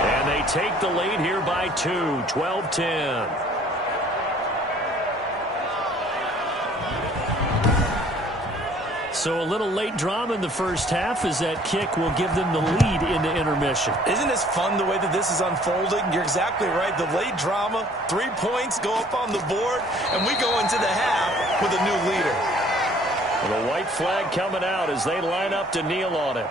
And they take the lead here by 2, 12-10. So a little late drama in the first half as that kick will give them the lead into intermission. Isn't this fun the way that this is unfolding? You're exactly right. The late drama, 3 points go up on the board, and we go into the half with a new leader. And a white flag coming out as they line up to kneel on it.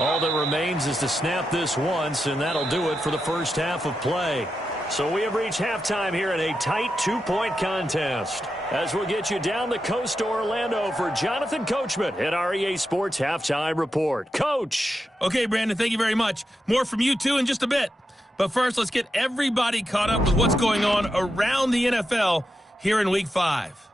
All that remains is to snap this once, and that'll do it for the first half of play. So we have reached halftime here in a tight 2-point contest. As we'll get you down the coast to Orlando for Jonathan Coachman at our EA Sports Halftime Report. Coach. Okay, Brandon, thank you very much. More from you, too, in just a bit. But first, let's get everybody caught up with what's going on around the NFL here in Week 5.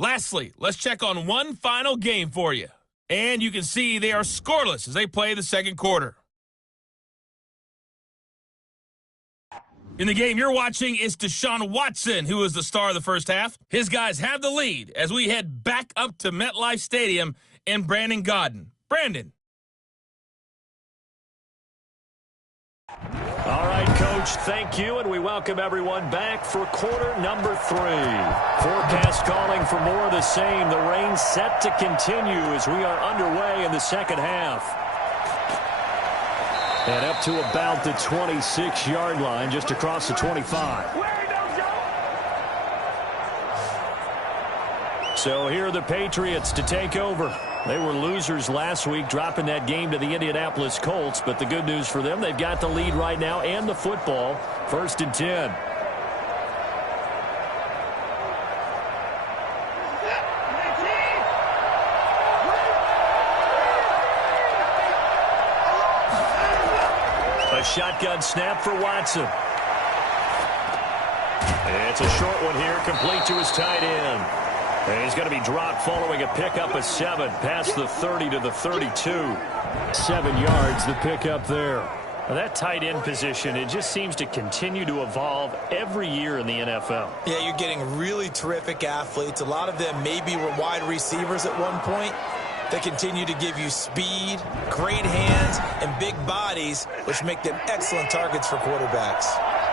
Lastly, let's check on one final game for you. And you can see they are scoreless as they play the second quarter. In the game you're watching is Deshaun Watson, who is the star of the first half. His guys have the lead as we head back up to MetLife Stadium in Brandon Gaudin. Brandon. All right, Coach, thank you, and we welcome everyone back for quarter number 3. Forecast calling for more of the same. The rain set to continue as we are underway in the second half. And up to about the 26-yard line, just across the 25. So here are the Patriots to take over. They were losers last week, dropping that game to the Indianapolis Colts. But the good news for them, they've got the lead right now and the football. 1st and 10. A shotgun snap for Watson. It's a short one here, complete to his tight end. And he's going to be dropped following a pickup of 7 past the 30 to the 32. 7 yards, the pickup there. Now that tight end position, it just seems to continue to evolve every year in the NFL. Yeah, you're getting really terrific athletes. A lot of them maybe were wide receivers at one point. They continue to give you speed, great hands, and big bodies, which make them excellent targets for quarterbacks.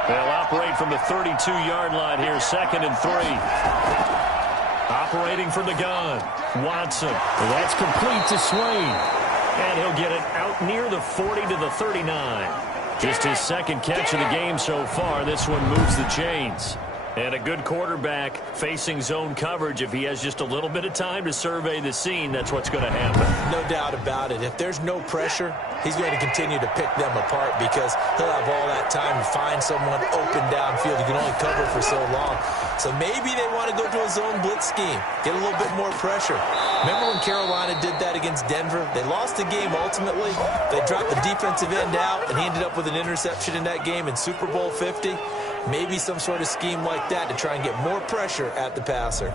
They'll operate from the 32-yard line here, 2nd and 3. Operating from the gun, Watson. That's complete to Swain. And he'll get it out near the 40 to the 39. Just his 2nd catch of the game so far. This one moves the chains. And a good quarterback facing zone coverage. If he has just a little bit of time to survey the scene, that's what's going to happen. No doubt about it. If there's no pressure, he's going to continue to pick them apart because he'll have all that time to find someone open downfield. He can only cover for so long. So maybe they want to go to a zone blitz scheme, get a little bit more pressure. Remember when Carolina did that against Denver? They lost the game ultimately. They dropped the defensive end out, and he ended up with an interception in that game in Super Bowl 50. Maybe some sort of scheme like that to try and get more pressure at the passer.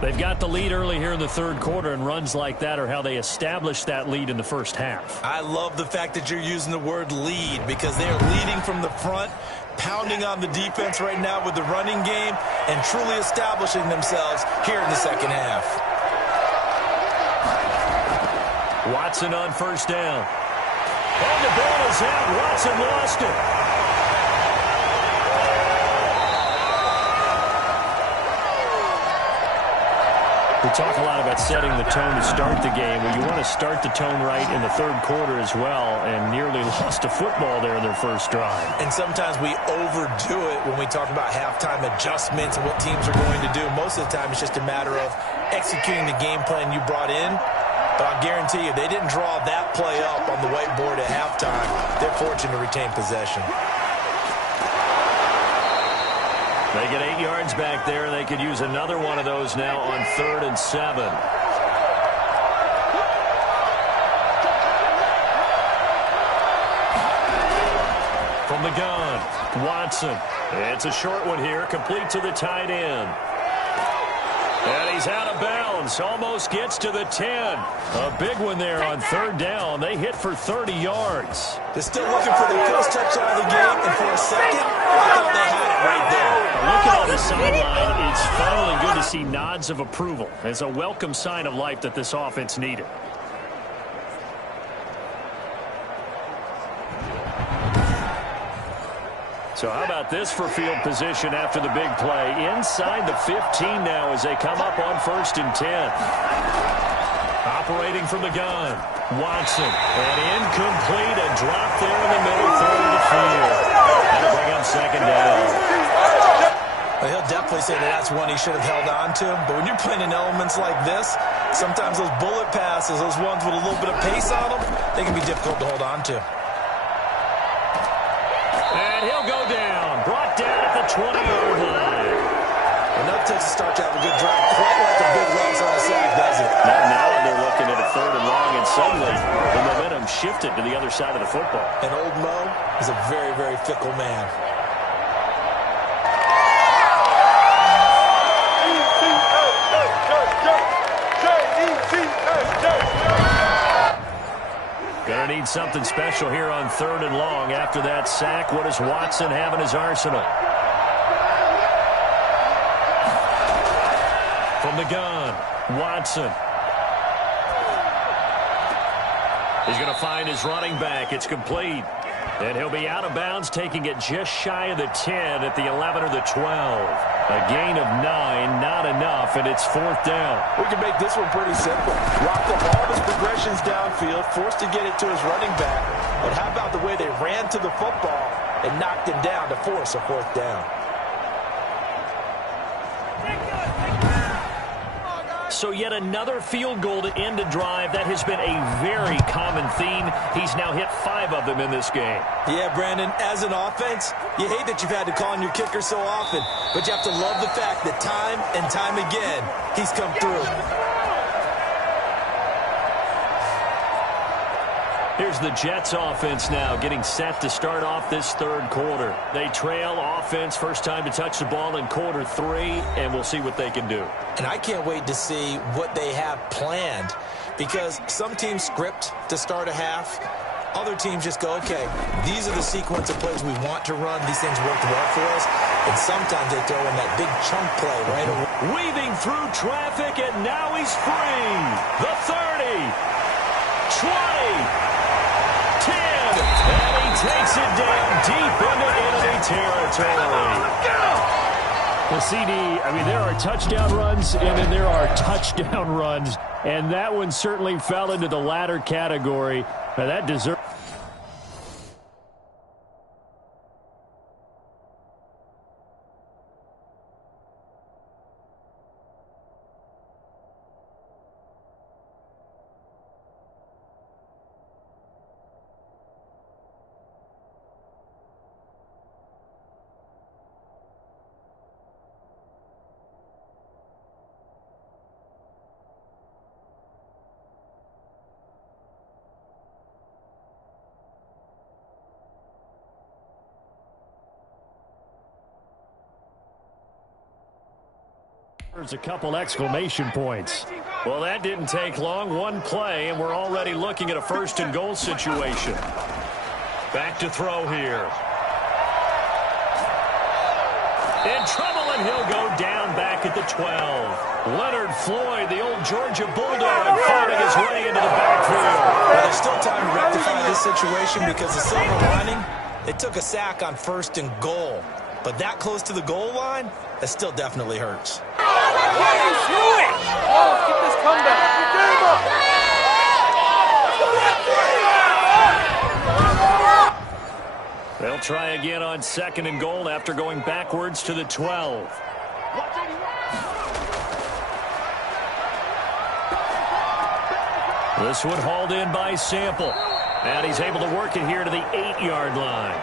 They've got the lead early here in the 3rd quarter, and runs like that are how they established that lead in the first half. I love the fact that you're using the word lead because they are leading from the front, pounding on the defense right now with the running game, and truly establishing themselves here in the 2nd half. Watson on 1st down. And the ball is out. Watson lost it. We talk a lot about setting the tone to start the game. Well, you want to start the tone right in the 3rd quarter as well, and nearly lost a football there in their first drive. And sometimes we overdo it when we talk about halftime adjustments and what teams are going to do. Most of the time, it's just a matter of executing the game plan you brought in. But I'll guarantee you, they didn't draw that play up on the whiteboard at halftime. They're fortunate to retain possession. They get 8 yards back there. They could use another one of those now on 3rd and 7. From the gun, Watson. It's a short one here, complete to the tight end. And he's out of bounds, almost gets to the 10. A big one there on 3rd down. They hit for 30 yards. They're still looking for their first touchdown of the game, and for a second, I thought they had it right there. Looking on the sideline, it's finally good to see nods of approval. It's a welcome sign of life that this offense needed. So how about this for field position after the big play? Inside the 15 now as they come up on 1st and 10. Operating from the gun, Watson. And incomplete, a drop there in the middle, throw to the field. That'll bring up 2nd down. Well, he'll definitely say that that's one he should have held on to. But when you're playing in elements like this, sometimes those bullet passes, those ones with a little bit of pace on them, they can be difficult to hold on to. And he'll go down, brought down at the 20-yard line. Enough takes to start to have a good drive, quite like a big loss on a sack, does it? Now they're looking at a 3rd and long, and suddenly the momentum shifted to the other side of the football. And old Mo is a very, very fickle man. Gonna need something special here on 3rd and long. After that sack, what does Watson have in his arsenal? From the gun, Watson. He's going to find his running back. It's complete. And he'll be out of bounds, taking it just shy of the 10 at the 11 or the 12. A gain of 9, not enough, and it's 4th down. We can make this one pretty simple. Locked up all his progressions downfield, forced to get it to his running back. But how about the way they ran to the football and knocked him down to force a 4th down? So yet another field goal to end a drive. That has been a very common theme. He's now hit 5 of them in this game. Yeah, Brandon, as an offense, you hate that you've had to call on your kicker so often, but you have to love the fact that time and time again, he's come through. Here's the Jets offense now getting set to start off this 3rd quarter. They trail offense, first time to touch the ball in quarter 3, and we'll see what they can do. And I can't wait to see what they have planned, because some teams script to start a half. Other teams just go, okay, these are the sequence of plays we want to run. These things worked well for us. And sometimes they throw in that big chunk play right away. weaving through traffic, and now he's free. The 30, 20, 10, and he takes it down deep into enemy territory. Well, CD, I mean, there are touchdown runs, and then there are touchdown runs, and that one certainly fell into the latter category. Now, that deserves... There's a couple exclamation points. Well, that didn't take long. One play, and we're already looking at a first-and-goal situation. Back to throw here. In trouble, and he'll go down back at the 12. Leonard Floyd, the old Georgia Bulldog, finding his way into the backfield. Well, there's still time to rectify this situation because the silver lining, they took a sack on 1st and goal. But that close to the goal line, that still definitely hurts. Let's get this comeback. They'll try again on 2nd and goal after going backwards to the 12. This one hauled in by Sample. And he's able to work it here to the 8-yard line.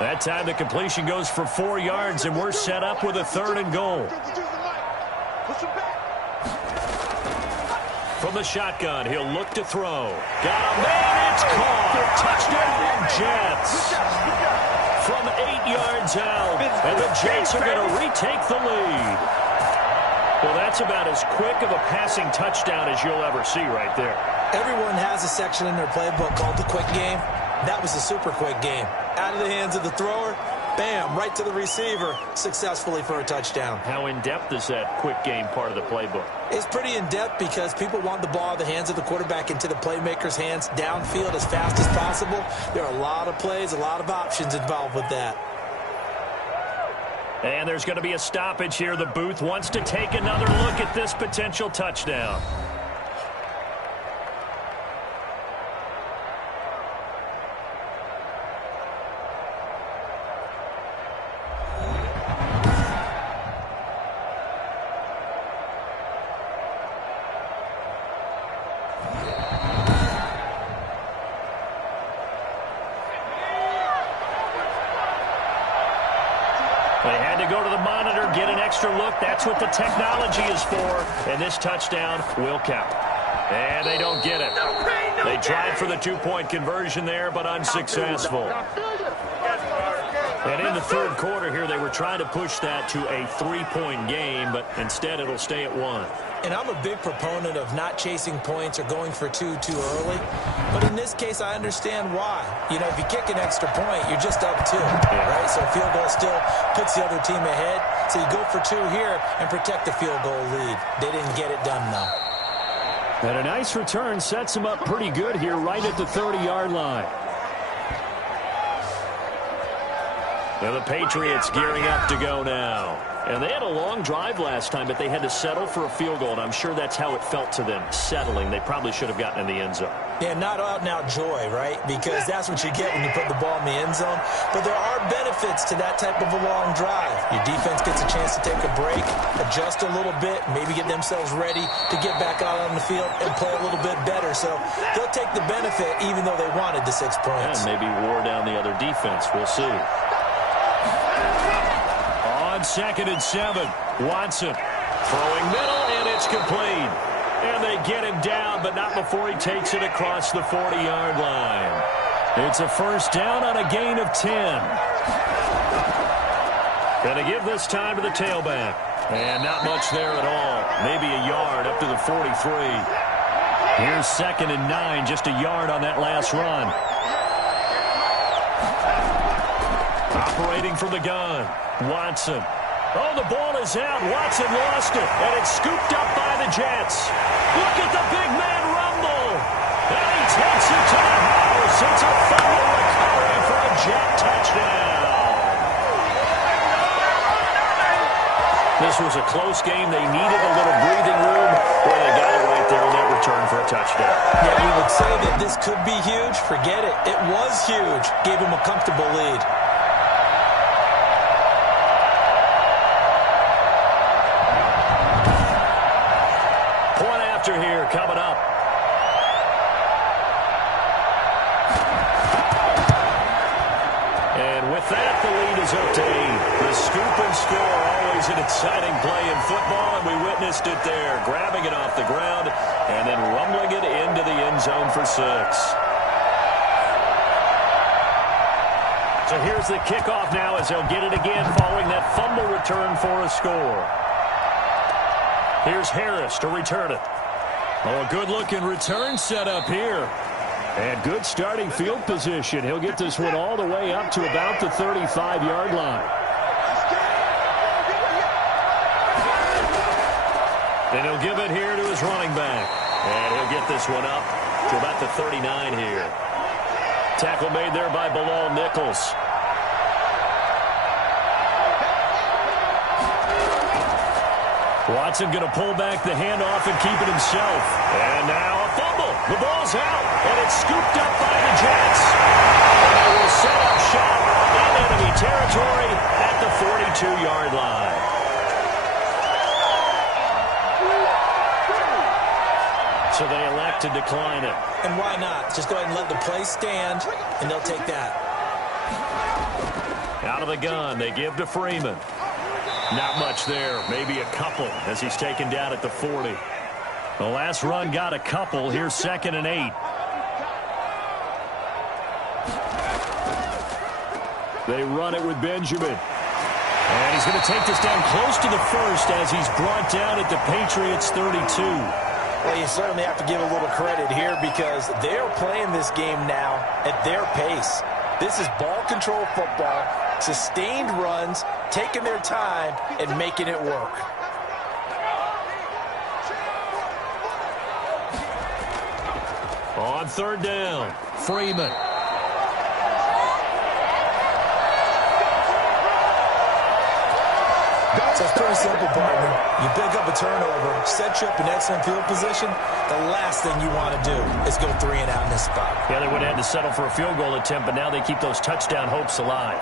That time the completion goes for 4 yards, and we're set up with a 3rd and goal. From the shotgun, he'll look to throw. Got a man, it's caught. Touchdown, Jets. From 8 yards out, and the Jets are going to retake the lead. Well, that's about as quick of a passing touchdown as you'll ever see right there. Everyone has a section in their playbook called the quick game. That was a super quick game. Out of the hands of the thrower, bam, right to the receiver, successfully for a touchdown. How in-depth is that quick game part of the playbook? It's pretty in-depth because people want the ball out of the hands of the quarterback into the playmaker's hands downfield as fast as possible. There are a lot of plays, a lot of options involved with that. And there's going to be a stoppage here. The booth wants to take another look at this potential touchdown. They had to go to the monitor, get an extra look. That's what the technology is for. And this touchdown will count. And they don't get it. They tried for the 2-point conversion there, but unsuccessful. And in the 3rd quarter here, they were trying to push that to a 3-point game, but instead it'll stay at 1. And I'm a big proponent of not chasing points or going for 2 too early. But in this case, I understand why. You know, if you kick an extra point, you're just up 2, right? So a field goal still puts the other team ahead. So you go for 2 here and protect the field goal lead. They didn't get it done, though. And a nice return sets them up pretty good here right at the 30-yard line. Now the Patriots gearing up to go now. And they had a long drive last time, but they had to settle for a field goal, and I'm sure that's how it felt to them, settling. They probably should have gotten in the end zone. Yeah, not out-and-out joy, right? Because that's what you get when you put the ball in the end zone. But there are benefits to that type of a long drive. Your defense gets a chance to take a break, adjust a little bit, maybe get themselves ready to get back out on the field and play a little bit better. So they'll take the benefit even though they wanted the 6 points. And maybe wore down the other defense. We'll see. On 2nd and 7, Watson throwing middle, and it's complete. And they get him down, but not before he takes it across the 40-yard line. It's a first down on a gain of 10. Going to give this time to the tailback. And not much there at all. Maybe a yard up to the 43. Here's 2nd and 9, just a yard on that last run. Operating from the gun, Watson. Oh, the ball is out. Watson lost it, and it's scooped up by the Jets. Look at the big man rumble. And he takes it to the house. It's a fumble recovery for a Jet touchdown. This was a close game. They needed a little breathing room. Boy, they got it right there on that return for a touchdown. Yeah, we would say that this could be huge. Forget it. It was huge. Gave him a comfortable lead. Point after here coming up. And with that, the lead is up to 8. The scoop and score, always an exciting play in football, and we witnessed it there, grabbing it off the ground and then rumbling it into the end zone for 6. So here's the kickoff now as they'll get it again following that fumble return for a score. Here's Harris to return it. Oh, a good-looking return set up here. And good starting field position. He'll get this one all the way up to about the 35-yard line. And he'll give it here to his running back. And he'll get this one up to about the 39 here. Tackle made there by Bilal Nichols. Watson going to pull back the handoff and keep it himself. And now a fumble. The ball's out, and it's scooped up by the Jets. And they will set up shop in enemy territory at the 42-yard line. So they elect to decline it. And why not? Just go ahead and let the play stand, and they'll take that. Out of the gun, they give to Freeman. Not much there, maybe a couple as he's taken down at the 40. The last run got a couple. Here's 2nd and 8. They run it with Benjamin. And he's going to take this down close to the first as he's brought down at the Patriots 32. Well, you certainly have to give a little credit here because they're playing this game now at their pace. This is ball control football, sustained runs, taking their time and making it work. On 3rd down, Freeman. So it's pretty simple, partner. You pick up a turnover, set you up in excellent field position. The last thing you want to do is go 3 and out in this spot. Yeah, they would have had to settle for a field goal attempt, but now they keep those touchdown hopes alive.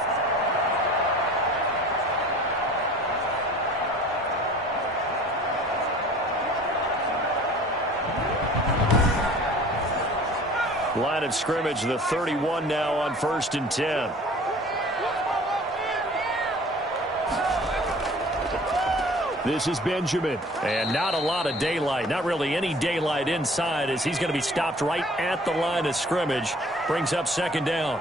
Line of scrimmage, the 31 now on 1st and 10. This is Benjamin, and not a lot of daylight, not really any daylight inside as he's going to be stopped right at the line of scrimmage. Brings up 2nd down.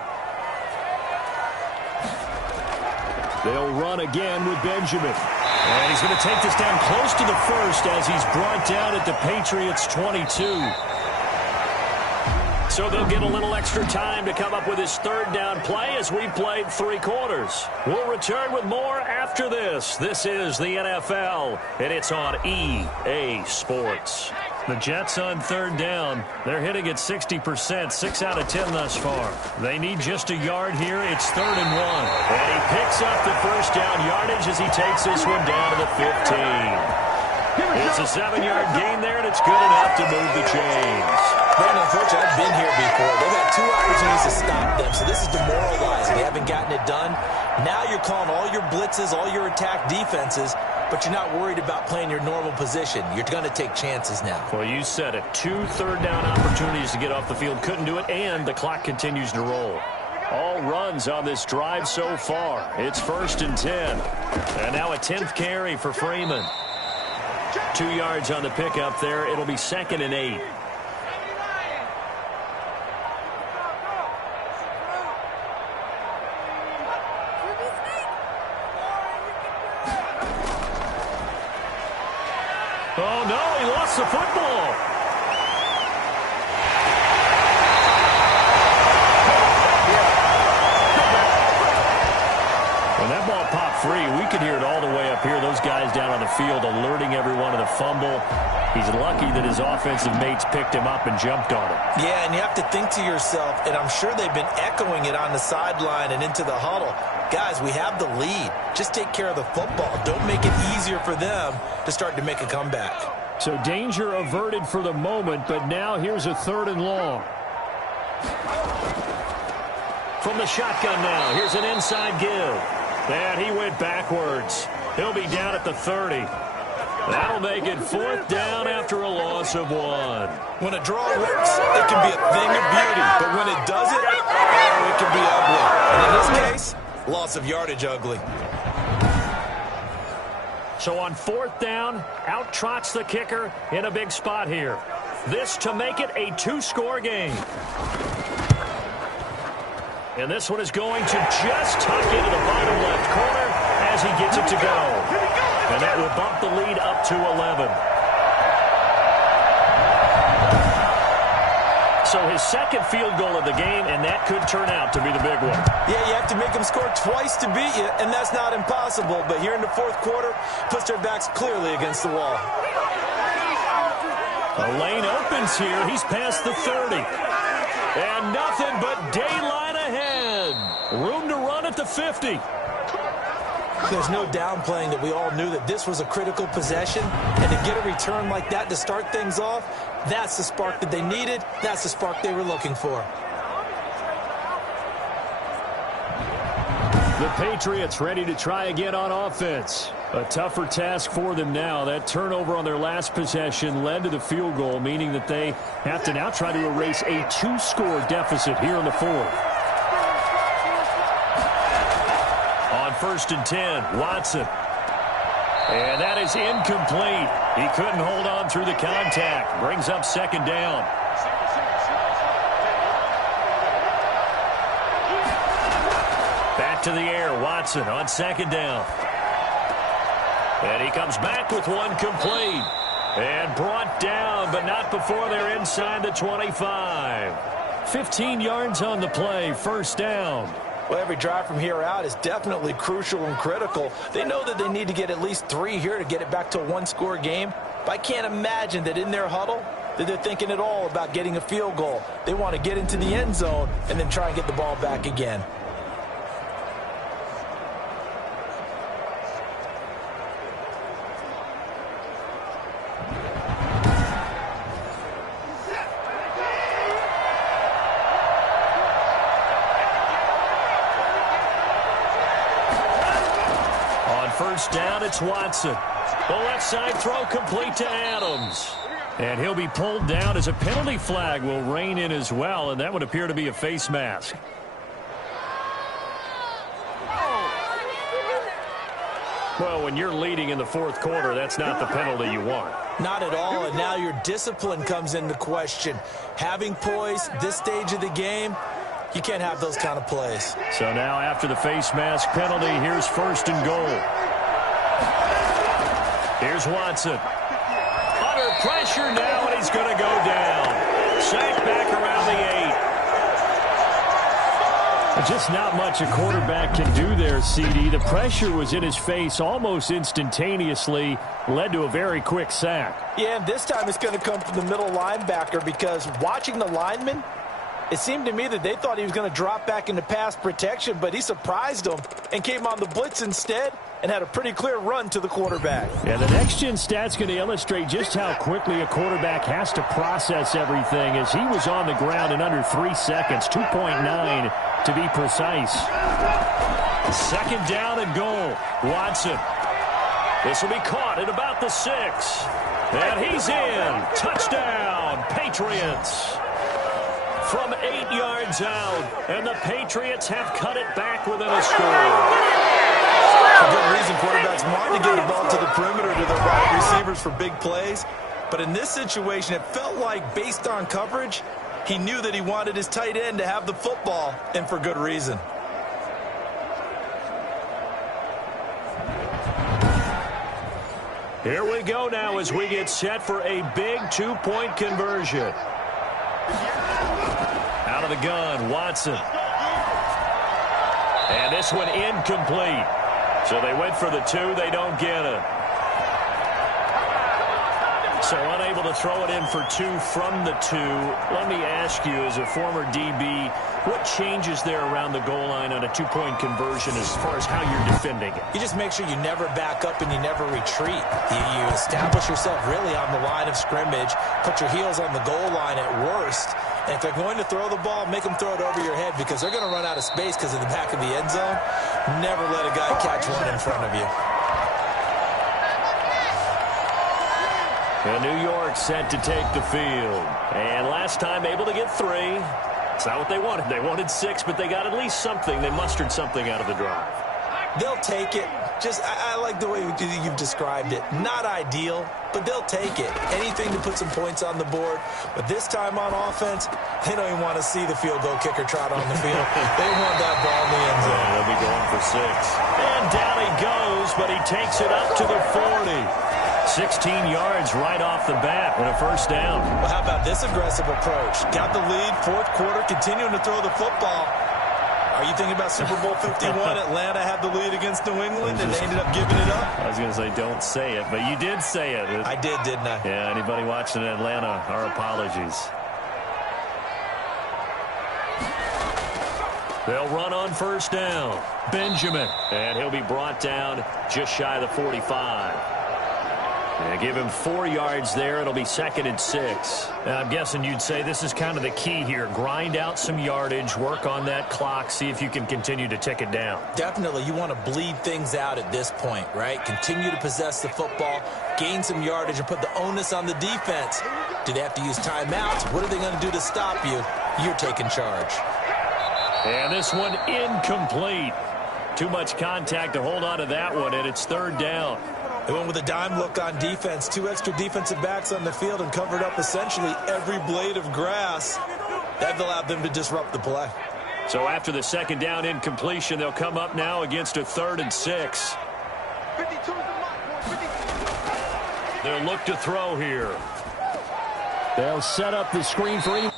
They'll run again with Benjamin. And he's going to take this down close to the first as he's brought down at the Patriots 22. So they'll get a little extra time to come up with his 3rd down play as we played 3 quarters. We'll return with more after this. This is the NFL, and it's on EA Sports. The Jets on 3rd down. They're hitting at 60%, 6 out of 10 thus far. They need just a yard here. It's 3rd and 1. And he picks up the 1st down yardage as he takes this one down to the 15. It's a 7-yard gain there, and it's good enough to move the chains. Brandon, unfortunately, I've been here before. They've had 2 opportunities to stop them, so this is demoralizing. They haven't gotten it done. Now you're calling all your blitzes, all your attack defenses, but you're not worried about playing your normal position. You're going to take chances now. Well, you said it. 2 3rd-down opportunities to get off the field. Couldn't do it, and the clock continues to roll. All runs on this drive so far. It's 1st and 10. And now a 10th carry for Freeman. 2 yards on the pickup there. It'll be 2nd and 8. Oh, no, he lost the football. When that ball popped free, we could hear it all the way up field, alerting everyone of the fumble. He's lucky that his offensive mates picked him up and jumped on him. Yeah, and you have to think to yourself, and I'm sure they've been echoing it on the sideline and into the huddle. Guys, we have the lead. Just take care of the football. Don't make it easier for them to start to make a comeback. So danger averted for the moment, but now here's a 3rd and long. From the shotgun now, here's an inside give. And he went backwards. He'll be down at the 30. That'll make it 4th down after a loss of 1. When a draw works, it can be a thing of beauty. But when it doesn't, oh, it can be ugly. And in this case, loss of yardage ugly. So on 4th down, out trots the kicker in a big spot here. This to make it a 2-score game. And this one is going to just tuck into the bottom left corner as he gets it to go. And that will bump the lead up to 11. So his second field goal of the game, and that could turn out to be the big one. Yeah, you have to make them score twice to beat you, and that's not impossible. But here in the 4th quarter, puts their backs clearly against the wall. A lane opens here. He's past the 30. And nothing but daylight ahead. Room to run at the 50. There's no downplaying that we all knew that this was a critical possession, and to get a return like that to start things off, that's the spark that they needed. That's the spark they were looking for. The Patriots ready to try again on offense. A tougher task for them now. That turnover on their last possession led to the field goal, meaning that they have to now try to erase a 2-score deficit here in the 4th. On 1st and 10, Watson. And that is incomplete. He couldn't hold on through the contact. Brings up 2nd down. Back to the air, Watson on 2nd down. And he comes back with one complete. And brought down, but not before they're inside the 25. 15 yards on the play, 1st down. Well, every drive from here out is definitely crucial and critical. They know that they need to get at least 3 here to get it back to a 1-score game. But I can't imagine that in their huddle that they're thinking at all about getting a field goal. They want to get into the end zone and then try and get the ball back again. First down, it's Watson. The left side throw complete to Adams. And he'll be pulled down as a penalty flag will rein in as well, and that would appear to be a face mask. Well, when you're leading in the 4th quarter, that's not the penalty you want. Not at all, and now your discipline comes into question. Having poise this stage of the game, you can't have those kind of plays. So now after the face mask penalty, here's 1st and goal. Here's Watson. Under pressure now, and he's going to go down. Sacked back around the 8. Just not much a quarterback can do there, CD. The pressure was in his face almost instantaneously, led to a very quick sack. Yeah, and this time it's going to come from the middle linebacker because watching the lineman, it seemed to me that they thought he was going to drop back into pass protection, but he surprised them and came on the blitz instead and had a pretty clear run to the quarterback. Yeah, the next-gen stat's going to illustrate just how quickly a quarterback has to process everything as he was on the ground in under 3 seconds, 2.9 to be precise. 2nd down and goal. Watson. This will be caught at about the 6. And he's in. Touchdown, Patriots. From 8 yards out, and the Patriots have cut it back within a score. For good reason, quarterbacks want to get the ball to the perimeter to their wide receivers for big plays. But in this situation, it felt like, based on coverage, he knew that he wanted his tight end to have the football, and for good reason. Here we go now as we get set for a big 2-point conversion. Out of the gun, Watson. And this one incomplete. So they went for the 2, they don't get it. So unable to throw it in for 2 from the 2. Let me ask you, as a former DB, what changes there around the goal line on a 2-point conversion as far as how you're defending it? You just make sure you never back up and you never retreat. You establish yourself really on the line of scrimmage, put your heels on the goal line at worst, and if they're going to throw the ball, make them throw it over your head because they're going to run out of space because of the back of the end zone. Never let a guy catch one in front of you. And New York set to take the field. And last time able to get 3. It's not what they wanted. They wanted 6, but they got at least something. They mustered something out of the drive. They'll take it. I like the way you've described it. Not ideal, but they'll take it. Anything to put some points on the board. But this time on offense, they don't even want to see the field goal kicker trot on the field. They want that ball in the end zone. Yeah, they'll be going for 6. And down he goes, but he takes it up to the 40. 16 yards right off the bat and a first down. Well, how about this aggressive approach? Got the lead, 4th quarter, continuing to throw the football. Are you thinking about Super Bowl 51? Atlanta had the lead against New England, and they ended up giving it up? I was going to say don't say it, but you did say it. I did, didn't I? Yeah, anybody watching Atlanta, our apologies. They'll run on first down. Benjamin, and he'll be brought down just shy of the 45. And give him 4 yards there. It'll be 2nd and 6. Now, I'm guessing you'd say this is kind of the key here. Grind out some yardage, work on that clock, see if you can continue to tick it down. Definitely. You want to bleed things out at this point, right? Continue to possess the football, gain some yardage, and put the onus on the defense. Do they have to use timeouts? What are they going to do to stop you? You're taking charge. And this one incomplete. Too much contact to hold on to that one, and it's 3rd down. They went with a dime look on defense. 2 extra defensive backs on the field and covered up essentially every blade of grass. That allowed them to disrupt the play. So after the 2nd down incompletion, they'll come up now against a 3rd and 6. They'll look to throw here. They'll set up the screen for him.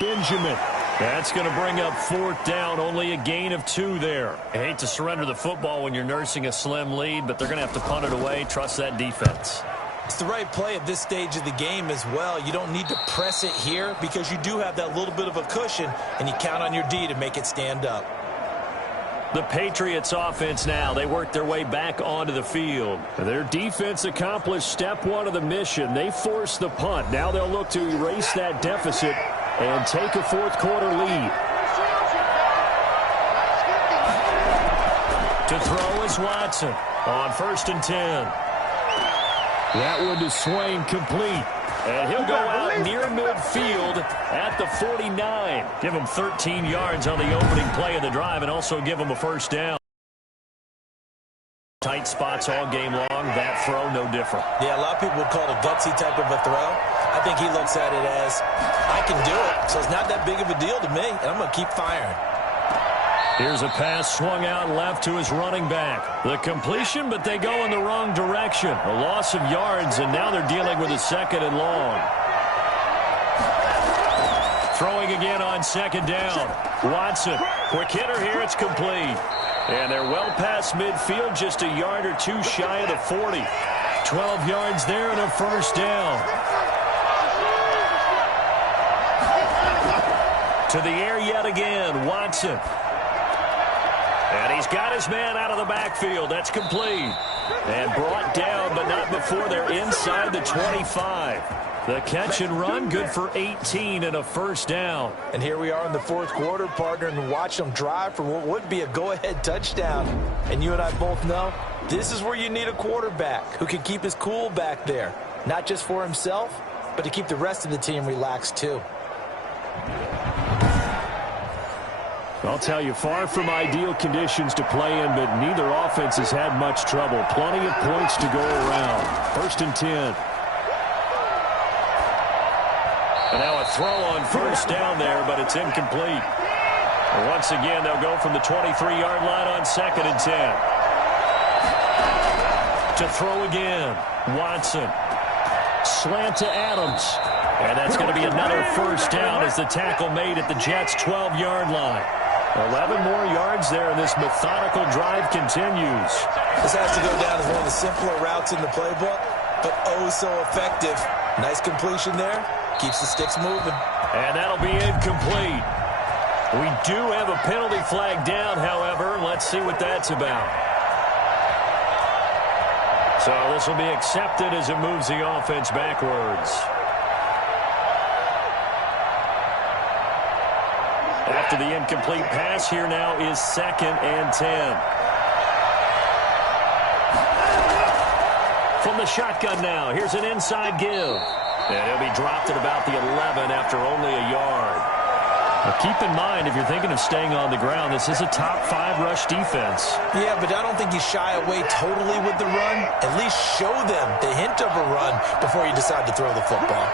Benjamin. That's going to bring up 4th down. Only a gain of 2 there. I hate to surrender the football when you're nursing a slim lead, but they're going to have to punt it away. Trust that defense. It's the right play at this stage of the game as well. You don't need to press it here because you do have that little bit of a cushion, and you count on your D to make it stand up. The Patriots offense now. They work their way back onto the field. Their defense accomplished step 1 of the mission. They forced the punt. Now they'll look to erase that deficit and take a 4th quarter lead. To throw is Watson on 1st and 10. That one to Swain complete. And he'll go out near midfield at the 49. Give him 13 yards on the opening play of the drive and also give him a first down. Tight spots all game long. That throw, no different. Yeah, a lot of people would call it a gutsy type of a throw. I think he looks at it as, I can do it, so it's not that big of a deal to me, and I'm going to keep firing. Here's a pass swung out left to his running back. The completion, but they go in the wrong direction. A loss of yards, and now they're dealing with a 2nd and long. Throwing again on 2nd down. Watson, quick hitter here, it's complete. And they're well past midfield, just a yard or 2 shy of the 40. 12 yards there and a first down. To the air yet again, Watson. And he's got his man out of the backfield. That's complete. And brought down, but not before they're inside the 25. The catch and run, good for 18 and a first down. And here we are in the 4th quarter, partner, and watch them drive for what would be a go-ahead touchdown. And you and I both know this is where you need a quarterback who can keep his cool back there. Not just for himself, but to keep the rest of the team relaxed too. I'll tell you, far from ideal conditions to play in, but neither offense has had much trouble. Plenty of points to go around. 1st and 10. And now a throw on first down there, but it's incomplete. And once again, they'll go from the 23-yard line on 2nd and 10. To throw again, Watson. Slant to Adams. And that's going to be another first down as the tackle made at the Jets' 12-yard line. 11 more yards there, and this methodical drive continues. This has to go down as one of the simpler routes in the playbook, but oh so effective. Nice completion there. Keeps the sticks moving. And that'll be incomplete. We do have a penalty flag down, however. Let's see what that's about. So this will be accepted as it moves the offense backwards. After the incomplete pass, here now is 2nd and 10. From the shotgun now, here's an inside give. And he'll be dropped at about the 11 after only a yard. Now keep in mind, if you're thinking of staying on the ground, this is a top 5 rush defense. Yeah, but I don't think you shy away totally with the run. At least show them the hint of a run before you decide to throw the football.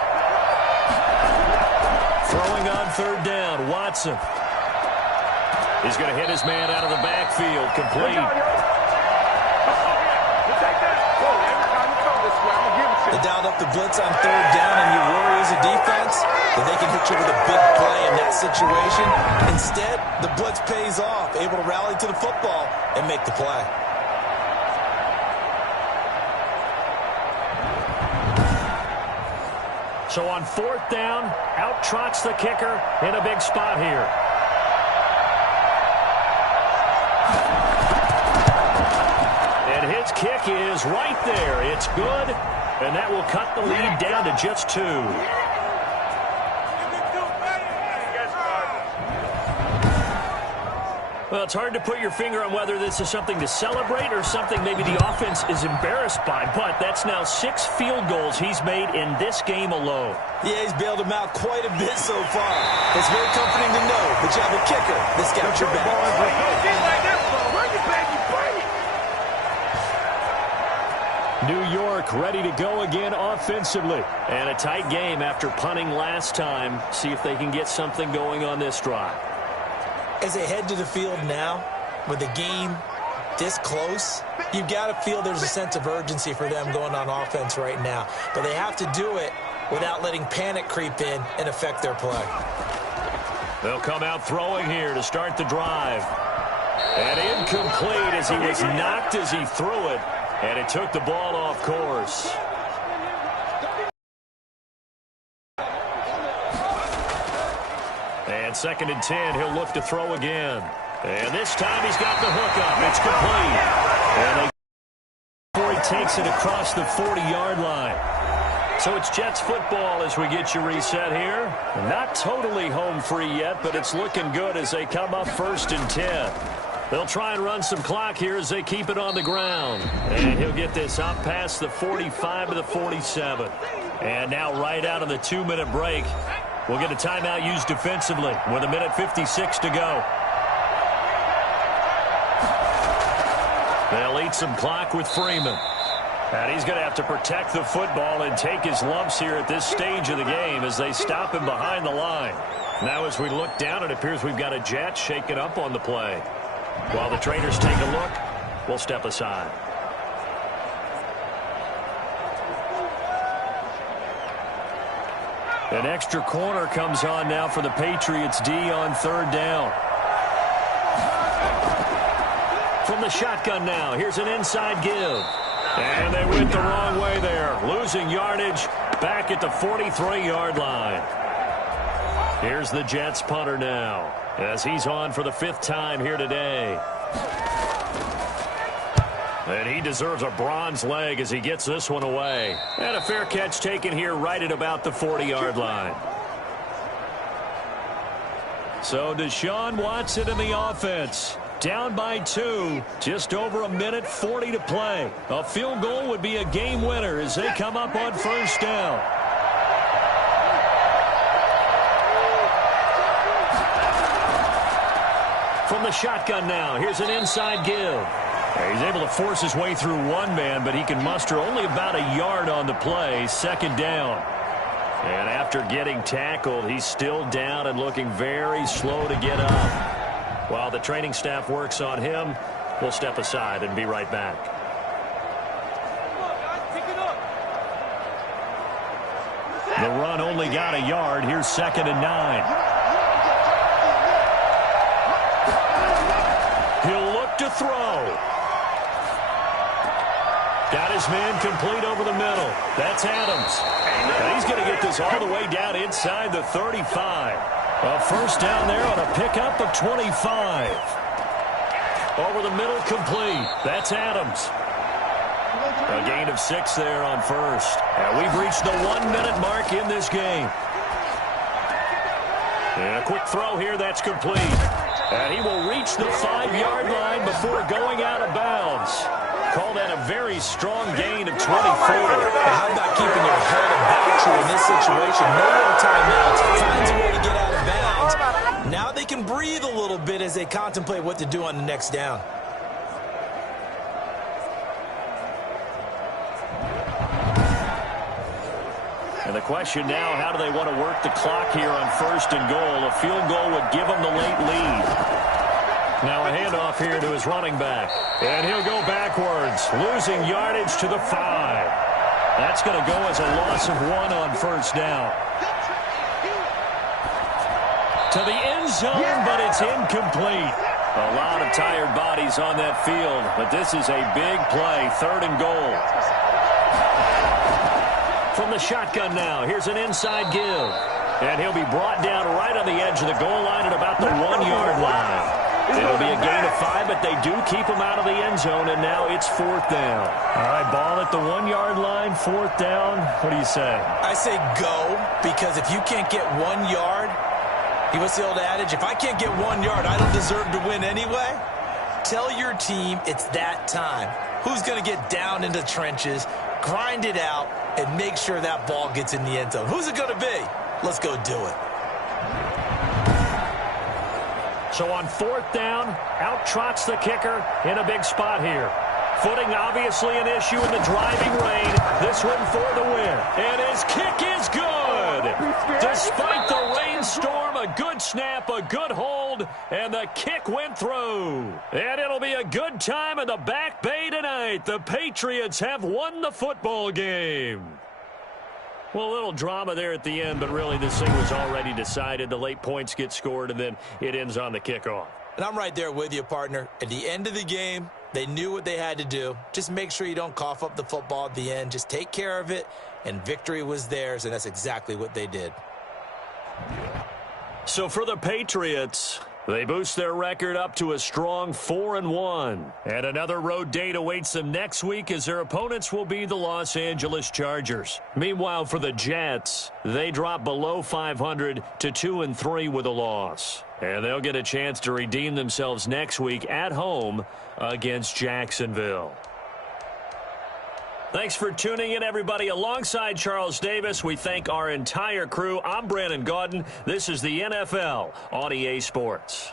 Throwing on 3rd down, Watson. He's going to hit his man out of the backfield, complete. They dialed up the blitz on 3rd down, and you worry as a defense that they can hit you with a big play in that situation. Instead, the blitz pays off, able to rally to the football and make the play. So on 4th down, out trots the kicker in a big spot here. And his kick is right there. It's good, and that will cut the lead down to just 2. Well, it's hard to put your finger on whether this is something to celebrate or something maybe the offense is embarrassed by, but that's now 6 field goals he's made in this game alone. Yeah, he's bailed him out quite a bit so far. It's very comforting to know that you have a kicker that's got your back. New York ready to go again offensively. And a tight game after punting last time. See if they can get something going on this drive. As they head to the field now, with the game this close, you've got to feel there's a sense of urgency for them going on offense right now. But they have to do it without letting panic creep in and affect their play. They'll come out throwing here to start the drive. And incomplete as he was knocked as he threw it. And it took the ball off course. And 2nd and 10, he'll look to throw again. And this time he's got the hook up. It's complete. And he takes it across the 40-yard line. So it's Jets football as we get you reset here. Not totally home free yet, but it's looking good as they come up 1st and 10. They'll try and run some clock here as they keep it on the ground. And he'll get this up past the 45 to the 47. And now right out of the 2-minute break, we'll get a timeout used defensively with 1:56 to go. They'll eat some clock with Freeman. And he's going to have to protect the football and take his lumps here at this stage of the game as they stop him behind the line. Now as we look down, it appears we've got a Jet shaking up on the play. While the trainers take a look, we'll step aside. An extra corner comes on now for the Patriots D on 3rd down. From the shotgun now, here's an inside give. And they went the wrong way there, losing yardage back at the 43-yard line. Here's the Jets punter now, as he's on for the 5th time here today. And he deserves a bronze leg as he gets this one away. And a fair catch taken here right at about the 40-yard line. So Deshaun Watson in the offense. Down by 2, just over 1:40 to play. A field goal would be a game winner as they come up on 1st down. From the shotgun now, here's an inside give. He's able to force his way through one man, but he can muster only about a yard on the play. 2nd down. And after getting tackled, he's still down and looking very slow to get up. While the training staff works on him, we'll step aside and be right back. The run only got a yard. Here's 2nd and 9. He'll look to throw. Got his man complete over the middle. That's Adams. And he's going to get this all the way down inside the 35. A first down there on a pickup of 25. Over the middle, complete. That's Adams. A gain of 6 there on first. And we've reached the 1-minute mark in this game. And a quick throw here, that's complete. And he will reach the 5-yard line before going out of bounds. Call that a very strong gain of 24. How about keeping your head about you in this situation? No more timeouts. Finds a way to get out of bounds. Now they can breathe a little bit as they contemplate what to do on the next down. And the question now, how do they want to work the clock here on 1st and goal? A field goal would give them the late lead. Now a handoff here to his running back. And he'll go backwards, losing yardage to the 5. That's going to go as a loss of 1 on first down. To the end zone, but it's incomplete. A lot of tired bodies on that field, but this is a big play, 3rd and goal. From the shotgun now, here's an inside give. And he'll be brought down right on the edge of the goal line at about the 1-yard line. It'll be a gain of 5, but they do keep him out of the end zone, and now it's 4th down. All right, ball at the 1-yard line, 4th down. What do you say? I say go, because if you can't get 1 yard, what's the old adage? If I can't get 1 yard, I don't deserve to win anyway. Tell your team it's that time. Who's going to get down into the trenches, grind it out, and make sure that ball gets in the end zone? Who's it going to be? Let's go do it. So on 4th down, out trots the kicker in a big spot here. Footing obviously an issue in the driving rain. This one for the win. And his kick is good. Despite the rainstorm, a good snap, a good hold, and the kick went through. And it'll be a good time in the Back Bay tonight. The Patriots have won the football game. Well, a little drama there at the end, but really this thing was already decided. The late points get scored, and then it ends on the kickoff. And I'm right there with you, partner. At the end of the game, they knew what they had to do. Just make sure you don't cough up the football at the end. Just take care of it, and victory was theirs, and that's exactly what they did. So for the Patriots, they boost their record up to a strong 4-1. And another road date awaits them next week as their opponents will be the Los Angeles Chargers. Meanwhile, for the Jets, they drop below 500 to 2-3 with a loss. And they'll get a chance to redeem themselves next week at home against Jacksonville. Thanks for tuning in, everybody. Alongside Charles Davis, we thank our entire crew. I'm Brandon Gaudin. This is the NFL on EA Sports.